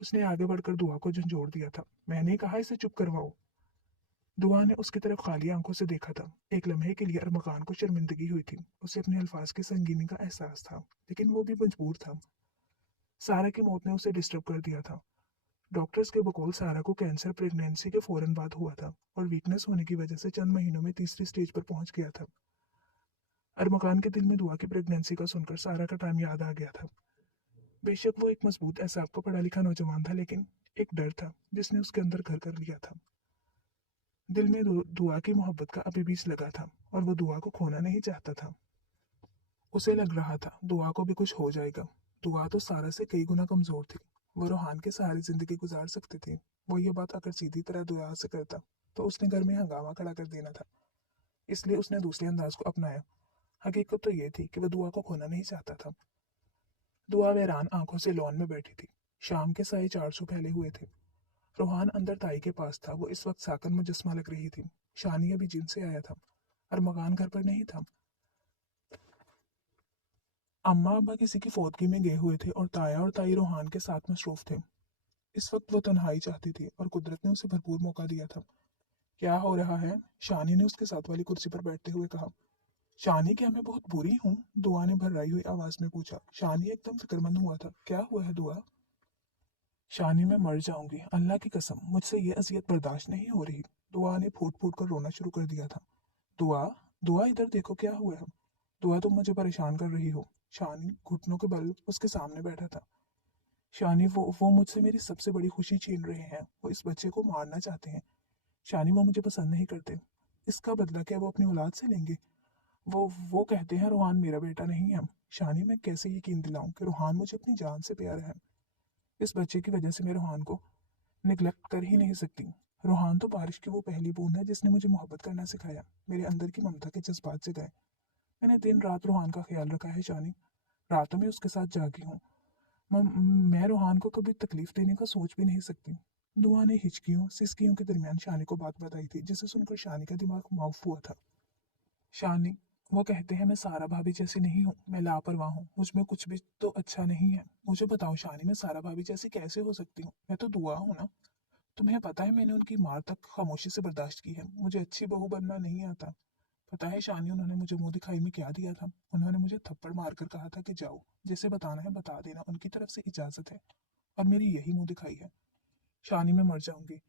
उसने आगे बढ़कर दुआ को झंझोड़ दिया था। मैंने कहा इसे चुप करवाओ। दुआ ने उसकी तरफ खाली आंखों से देखा था। एक लम्हे के लिए अरमगान को शर्मिंदगी हुई थी। उसे अपने अल्फाज की संगीनी का एहसास था, लेकिन वो भी मजबूर था। सारा की मौत ने उसे डिस्टर्ब कर दिया था। डॉक्टर्स के बकौल सारा को कैंसर प्रेगनेंसी के फौरन बाद हुआ था और वीकनेस होने की वजह से चंद महीनों में तीसरी स्टेज पर पहुंच गया था। अरमगान के दिल में दुआ की प्रेगनेंसी का सुनकर सारा का टाइम याद आ गया था। बेशक वो एक मजबूत एहसाब का पढ़ा लिखा नौजवान था, लेकिन एक डर था जिसने उसके अंदर घर कर लिया था। दिल में दुआ की मोहब्बत का अभी बीज लगा था और वो दुआ को खोना नहीं चाहता था। उसे लग रहा था दुआ को भी कुछ हो जाएगा। दुआ तो सारा से कई गुना कमजोर थी। वो रोहान के सारी जिंदगी गुजार सकती थी। वो ये बात अगर सीधी तरह दुआ से करता तो उसने घर में हंगामा खड़ा कर देना था। इसलिए उसने दूसरे अंदाज को अपनाया। हकीकत तो ये थी कि वह दुआ को खोना नहीं चाहता था। दुआ वैरान आंखों से लॉन में बैठी थी। शाम के 4:30 फैले हुए थे। रोहान अंदर ताई के पास था। वो इस वक्त साकन मुजस्मा लग रही थी। शानी अभी जिम से आया था और मकान घर पर नहीं था। अम्मा अब्बा किसी की फौतगी में गए हुए थे और ताया और ताई रोहान के साथ मसरूफ थे। इस वक्त वो तन्हाई चाहती थी और कुदरत ने उसे भरपूर मौका दिया था। क्या हो रहा है? शानी ने उसके साथ वाली कुर्सी पर बैठते हुए कहा। शानी, क्या मैं बहुत बुरी हूँ? दुआ ने भर्राई हुई आवाज में पूछा। शानी एकदम फिक्रमंद हुआ था। क्या हुआ है दुआ? शानी, मैं मर जाऊंगी, अल्लाह की कसम, मुझसे ये अजियत बर्दाश्त नहीं हो रही। दुआ ने फूट फूट कर रोना शुरू कर दिया था। दुआ, दुआ इधर देखो, क्या हुआ है? दुआ, तुम मुझे परेशान कर रही हो। शानी घुटनों के बल उसके सामने बैठा था। शानी, वो मुझसे मेरी सबसे बड़ी खुशी छीन रहे हैं। वो इस बच्चे को मारना चाहते हैं। शानी, वो मुझे पसंद नहीं करते। इसका बदला क्या वो अपनी औलाद से लेंगे? वो कहते हैं रोहान मेरा बेटा नहीं है। शानी, मैं कैसे यकीन दिलाऊं कि रोहान मुझे अपनी जान से प्यारा है? इस बच्चे की वजह से मैं रोहान को निगलेक्ट कर ही नहीं सकती। रोहान तो बारिश की वो पहली बूंद है जिसने मुझे मोहब्बत करना सिखाया, मेरे अंदर की ममता के जज्बात जगाए। मैंने दिन रात रोहान का ख्याल रखा है शानी, रातों में उसके साथ जागी हूँ। मैं रोहान को कभी तकलीफ देने का सोच भी नहीं सकती। दुआ ने हिचकियों सिसकियों के दरमियान शानी को बात बताई थी, जिसे सुनकर शानी का दिमाग माउफ हुआ था। शानी, वो कहते हैं मैं सारा भाभी जैसी नहीं हूँ, मैं लापरवाह हूँ, मुझ में कुछ भी तो अच्छा नहीं है। मुझे बताओ शानी, मैं सारा भाभी जैसी कैसे हो सकती हूँ? मैं तो दुआ हूँ ना। तुम्हें पता है मैंने उनकी मार तक खामोशी से बर्दाश्त की है। मुझे अच्छी बहू बनना नहीं आता। पता है शानी, उन्होंने मुझे मुंह दिखाई में क्या दिया था? उन्होंने मुझे थप्पड़ मारकर कहा था कि जाओ, जैसे बताना है बता देना, उनकी तरफ से इजाजत है। और मेरी यही मुंह दिखाई है। शानी, मैं मर जाऊंगी,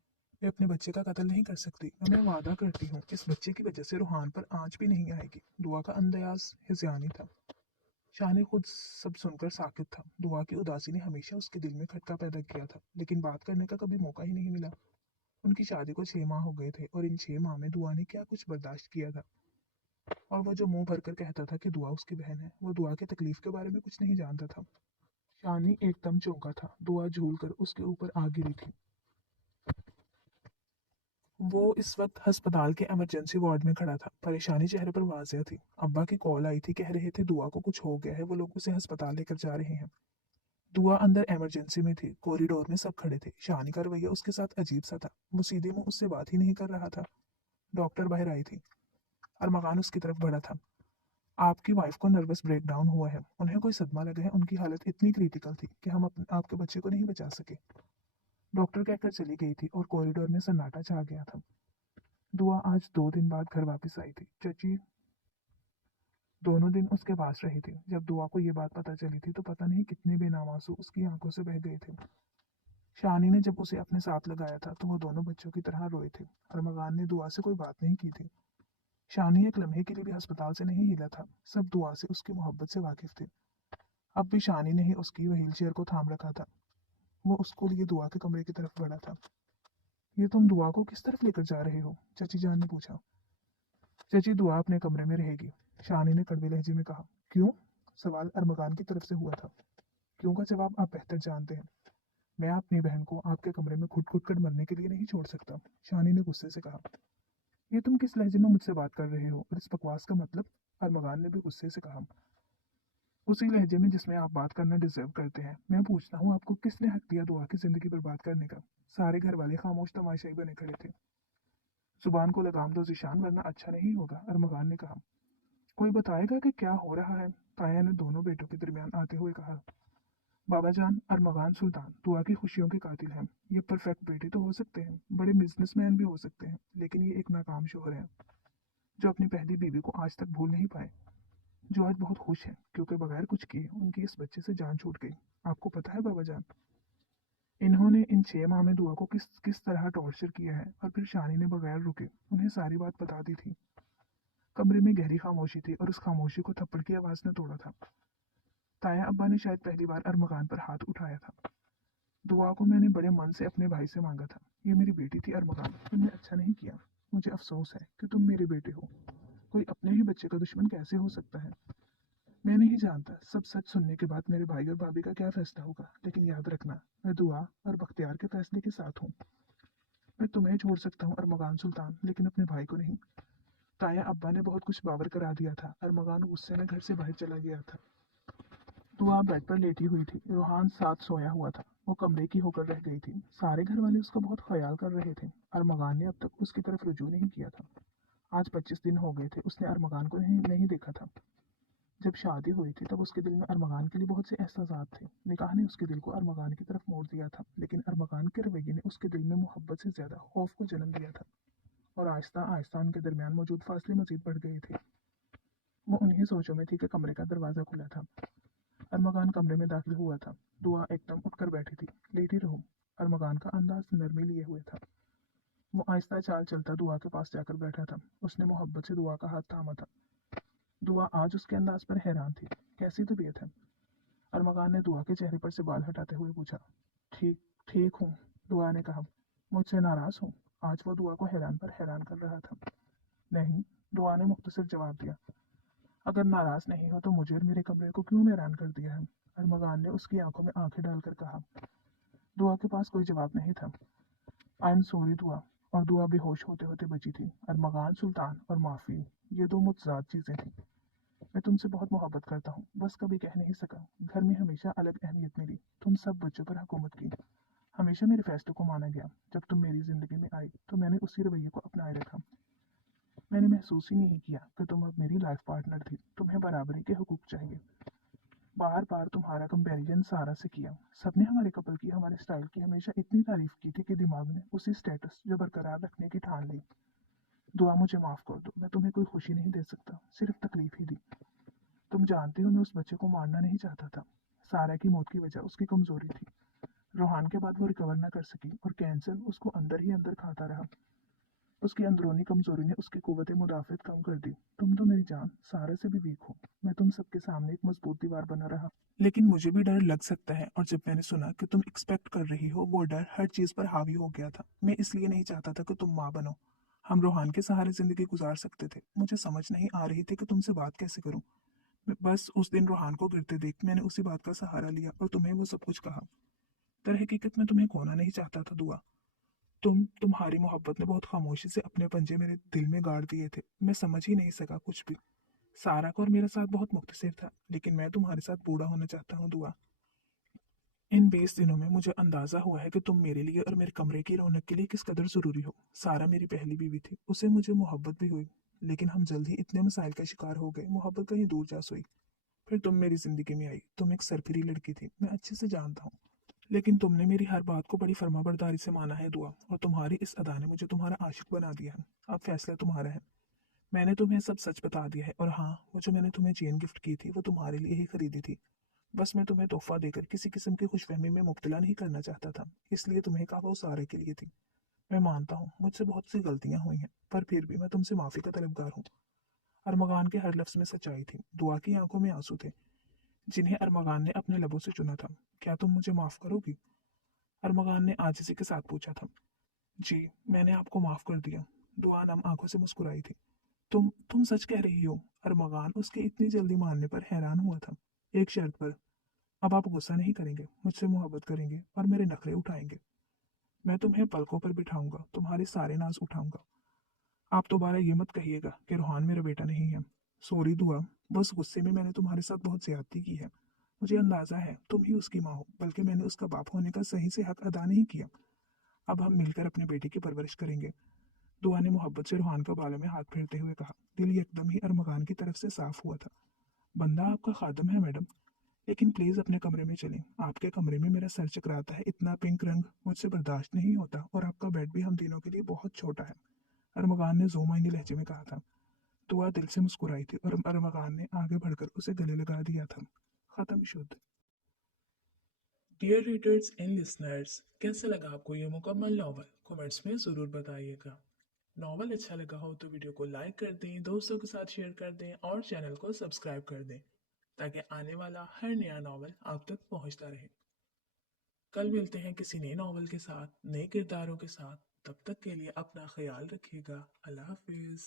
मैं अपने बच्चे का कत्ल नहीं कर सकती। मैं वादा करती हूँ इस बच्चे की वजह से रूहान पर आंच भी नहीं आएगी। दुआ का अंदाज हिज़यानी था। शानी खुद सब सुनकर साकित था। दुआ की उदासी ने हमेशा उसके दिल में खटका पैदा किया था, लेकिन बात करने का कभी मौका ही नहीं मिला। उनकी शादी को 6 माह हो गए थे और इन 6 माह में दुआ ने क्या कुछ बर्दाश्त किया था। और वो जो मुंह भरकर कहता था कि दुआ उसकी बहन है, वो दुआ की तकलीफ के बारे में कुछ नहीं जानता था। शानी एकदम चौंका था। दुआ झूल कर उसके ऊपर आ गिरी थी। वो इस वक्त अस्पताल के इमरजेंसी वार्ड में खड़ा था। परेशानी चेहरे पर वाज़ेह थी। अब्बा की कॉल आई थी, कह रहे थे दुआ को कुछ हो गया है, वो लोग उसे अस्पताल लेकर जा रहे हैं। दुआ अंदर इमरजेंसी में थी। कॉरिडोर में सब खड़े थे। शानी का रवैया उसके साथ अजीब सा था। वो सीधे मुंह उससे बात ही नहीं कर रहा था। डॉक्टर बाहर आई थी और मकान उसकी तरफ बढ़ा था। आपकी वाइफ को नर्वस ब्रेकडाउन हुआ है, उन्हें कोई सदमा लगा है, उनकी हालत इतनी क्रिटिकल थी कि हम आपके बच्चे को नहीं बचा सके। डॉक्टर कहकर चली गई थी और कॉरिडोर में सन्नाटा छा गया था। दुआ आज 2 दिन बाद घर वापस आई थी। चची दोनों दिन उसके पास रही थी। जब दुआ को ये बात पता चली थी तो पता नहीं कितने बेनाम आंसू उसकी आंखों से बह गए थे। शानी ने जब उसे अपने साथ लगाया था तो वो दोनों बच्चों की तरह रोए थे। अरमगान ने दुआ से कोई बात नहीं की थी। शानी एक लम्हे के लिए भी अस्पताल से नहीं हिला था। सब दुआ से उसकी मोहब्बत से वाकिफ थे। अब भी शानी ने ही उसकी व्हील चेयर को थाम रखा था। वो उसको लिए दुआ के कमरे की तरफ बढ़ा था। ये तुम दुआ को किस तरफ लेकर जा रहे हो? चची जान ने पूछा। चची, दुआ अपने कमरे में रहेगी, शानी ने कड़वे लहजे में कहा। क्यों? सवाल अरमगान की तरफ से हुआ था। क्यों का जवाब आप बेहतर जानते हैं। मैं अपनी बहन को आपके कमरे में घुट घुट कर मरने के लिए नहीं छोड़ सकता, शानी ने गुस्से से कहा। ये तुम किस लहजे में मुझसे बात कर रहे हो और इस बकवास का मतलब? अरमगान ने भी गुस्से से कहा। उसी लहजे में जिसमें आप बात करना डिजर्व करते हैं। मैं पूछता हूँ, आपको किसने हक दिया दुआ की जिंदगी बर्बाद करने का? सारे घर वाले खामोश तमाशाई बने खड़े थे। जुबान को लगाम दो जिशान, वरना अच्छा नहीं होगा, अरमगान ने कहा। कोई बताएगा कि क्या हो रहा है? ताया ने दोनों बेटों के दरमियान आते हुए कहा। बाबा जान, अरमगान सुल्तान दुआ की खुशियों के कातिल हैं। ये परफेक्ट बेटे तो हो सकते हैं, बड़े बिजनेसमैन भी हो सकते हैं, लेकिन ये एक नाकाम शोहर है जो अपनी पहली बीवी को आज तक भूल नहीं पाए, जो आज बहुत खुश है क्योंकि बगैर कुछ किए उनकी इस बच्चे से जान छूट गई। आपको पता है बाबा जान, इन्होंने इन 6 माह में दुआ को किस किस तरह टॉर्चर किया है? और फिर शानी ने बगैर रुके उन्हें सारी बात बता दी थी। कमरे में गहरी खामोशी थी और उस खामोशी को थप्पड़ की आवाज ने तोड़ा था। ताया अब्बा ने शायद पहली बार अरमगान पर हाथ उठाया था। दुआ को मैंने बड़े मन से अपने भाई से मांगा था। ये मेरी बेटी थी अरमगान, तुमने अच्छा नहीं किया। मुझे अफसोस है कि तुम मेरे बेटे हो। कोई अपने ही बच्चे का दुश्मन कैसे हो सकता है? मैं नहीं जानता सब सच सुनने के बाद मेरे भाई और भाभी का क्या फैसला होगा, लेकिन याद रखना, मैं दुआ और बख्तियार के फैसले के साथ हूँ। मैं तुम्हें छोड़ सकता हूँ अरमगान सुल्तान, लेकिन अपने भाई को नहीं। ताया अब्बा ने बहुत कुछ बावर करा दिया था। अरमगान गुस्से में घर से बाहर चला गया था। दुआ बेड पर लेटी हुई थी। रूहान साथ सोया हुआ था। वो कमरे की होकर रह गई थी। सारे घर वाले उसका बहुत ख्याल कर रहे थे। अरमगान ने अब तक उसकी तरफ रुजू नहीं किया था। आज 25 दिन हो गए थे उसने अरमगान को नहीं देखा था। जब शादी हुई थी तब उसके दिल में अरमगान के लिए बहुत से एहसास थे। निकाह ने उसके दिल को अरमगान की तरफ मोड़ दिया था, लेकिन अरमगान के रवैये ने उसके दिल में मोहब्बत से ज्यादा खौफ को जन्म दिया था। और आहिस्ता आहिस्ता उनके दरमियान मौजूद फासले मजीद बढ़ गए थे। वो उन्हीं सोचों में थी कि कमरे का दरवाजा खुला था। अरमगान कमरे में दाखिल हुआ था। दुआ एकदम उठकर बैठी थी। लेटी रहो। अरमगान का अंदाज नरमी लिए हुए था। वो आहिस्ता चाल चलता दुआ के पास जाकर बैठा था। उसने मोहब्बत से दुआ का हाथ थामा था। दुआ आज उसके अंदाज पर हैरान थी। कैसी तबीयत है? अरमगान ने दुआ के चेहरे पर से बाल हटाते हुए पूछा। ठीक ठीक हूँ, दुआ ने कहा। मुझसे नाराज हूँ? आज वो दुआ को हैरान पर हैरान कर रहा था। नहीं, दुआ ने मुख्तसर जवाब दिया। अगर नाराज नहीं हो तो मुझे और मेरे कमरे को क्यों हैरान कर दिया है? अरमगान ने उसकी आंखों में आंखें डालकर कहा। दुआ के पास कोई जवाब नहीं था। आई एम सॉरी दुआ। और दुआ बेहोश होते होते बची थी। अरमगान, सुल्तान और माफी, ये दो मुतजाद चीजें थी। मैं तुमसे बहुत मोहब्बत करता हूँ, बस कभी कह नहीं सका। घर में हमेशा अलग अहमियत मिली। तुम सब बच्चों पर हुकूमत की। हमेशा मेरे फैसले को माना गया। जब तुम मेरी जिंदगी में आई तो मैंने उसी रवैये को अपनाए रखा। मैंने महसूस ही नहीं किया कि तुम अब मेरी लाइफ पार्टनर थी। तुम्हें बराबरी के हुकूक चाहिए। बार बार तुम्हारा कंपैरिजन सारा से किया। सबने हमारे कपल की, हमारे स्टाइल की हमेशा इतनी तारीफ की थी कि दिमाग ने उसी स्टेटस जो बरकरार रखने की ठान ली। दुआ, मुझे माफ कर दो। मैं तुम्हें कोई खुशी नहीं दे सकता, सिर्फ तकलीफ ही दी। तुम जानती हो मैं उस बच्चे को मारना नहीं चाहता था। सारा की मौत की वजह उसकी कमजोरी थी। रोहान के बाद वो रिकवर न कर सकी और कैंसर उसको अंदर ही अंदर खाता रहा। उसकी अंदरूनी कमजोरी ने उसकी कुव्वत मुदाफियत कम कर दी। तुम तो मेरी जान सारे से भी वीक हो। मैं तुम सबके सामने एक मजबूत दीवार बना रहा, लेकिन मुझे भी डर लग सकता है। और जब मैंने सुना कि तुम एक्सपेक्ट कर रही हो, वो डर हर चीज पर हावी हो गया था। मैं इसलिए नहीं चाहता था कि तुम माँ बनो। हम रोहान के सहारे जिंदगी गुजार सकते थे। मुझे समझ नहीं आ रही थी कि तुमसे बात कैसे करूं। मैं बस उस दिन रोहान को गिरते देख मैंने उसी बात का सहारा लिया और तुम्हें वो सब कुछ कहा। दर हकीकत में तुम्हें खोना नहीं चाहता था दुआ। तुम्हारी मोहब्बत ने बहुत खामोशी से अपने पंजे मेरे दिल में गाड़ दिए थे। मैं समझ ही नहीं सका कुछ भी। सारा का और मेरा साथ बहुत मुख्तसिर था, लेकिन मैं तुम्हारे साथ बूढ़ा होना चाहता हूँ दुआ। इन 20 दिनों में मुझे अंदाजा हुआ है कि तुम मेरे लिए और मेरे कमरे की रौनक के लिए किस कदर जरूरी हो। सारा मेरी पहली बीवी थी, उसे मुझे मोहब्बत भी हुई, लेकिन हम जल्द ही इतने मसाइल का शिकार हो गए, मोहब्बत कहीं दूर जा सोई। फिर तुम मेरी जिंदगी में आई। तुम एक सरफिरी लड़की थी, मैं अच्छे से जानता हूँ, लेकिन तुमने मेरी हर बात को बड़ी फर्माबरदारी से माना है दुआ। और तुम्हारी इस अदा ने मुझे तुम्हारा आशिक बना दिया है। अब फैसला तुम्हारा है। मैंने तुम्हें सब सच बता दिया है। और हाँ, वो जो मैंने तुम्हें चेन गिफ्ट की थी वो तुम्हारे लिए ही खरीदी थी। बस मैं तुम्हें तोहफा देकर किसी किस्म की खुशफहमी में मुब्तला नहीं करना चाहता था, इसलिए तुम्हें कहा वो सारे के लिए थी। मैं मानता हूँ मुझसे बहुत सी गलतियां हुई हैं, पर फिर भी मैं तुमसे माफी का तलबगार हूँ। अरमगान के हर लफ्ज में सच्चाई थी। दुआ की आंखों में आंसू थे, जिन्हें अरमगान ने अपने लबों से चुना था। क्या तुम मुझे माफ करोगी? अरमगान ने आजिज़ी के साथ पूछा था। जी, मैंने आपको माफ कर दिया। दुआ नम आंखों से मुस्कुराई थी। तुम सच कह रही हो? अरमगान उसके इतनी जल्दी मानने पर हैरान हुआ था। एक शर्त पर। अब आप गुस्सा नहीं करेंगे, मुझसे मोहब्बत करेंगे और मेरे नखरे उठाएंगे। मैं तुम्हें पलकों पर बिठाऊंगा, तुम्हारे सारे नाज उठाऊंगा। आप दोबारा ये मत कहिएगा कि रोहान मेरा बेटा नहीं है। सॉरी दुआ, बस गुस्से में मैंने तुम्हारे साथ बहुत ज्यादती की है। मुझे अंदाजा है तुम ही उसकी माँ हो, बल्कि मैंने उसका बाप होने का सही से हक अदा नहीं किया। अब हम मिलकर अपने बेटे की परवरिश करेंगे। दुआ ने मोहब्बत से रूहान का बालों में हाथ फेरते हुए कहा। दिल एकदम ही अरमगान की तरफ से साफ हुआ था। बंदा आपका खादम है मैडम, लेकिन प्लीज अपने कमरे में चलें। आपके कमरे में मेरा सर चकराता है, इतना पिंक रंग मुझसे बर्दाश्त नहीं होता, और आपका बेड भी हम तीनों के लिए बहुत छोटा है। अरमगान ने जोमाइनी लहजे में कहा था। दुआ दिल से मुस्कुराई थी और अरमगान ने आगे बढ़कर उसे गले लगा दिया था। खत्म शुद्ध। डियर रीडर्स एंड लिसनर्स, कैसा लगा आपको ये मुकम्मल नॉवल? कमेंट्स में ज़रूर बताइएगा। नॉवल अच्छा लगा हो तो वीडियो को लाइक कर दें, दोस्तों के साथ शेयर कर दें और चैनल को सब्सक्राइब कर दें, ताकि आने वाला हर नया नॉवल आप तक पहुंचता रहे। कल मिलते हैं किसी नए नॉवल के साथ, नए किरदारों के साथ। तब तक के लिए अपना ख्याल रखिएगा। अल्लाह हाफिज़।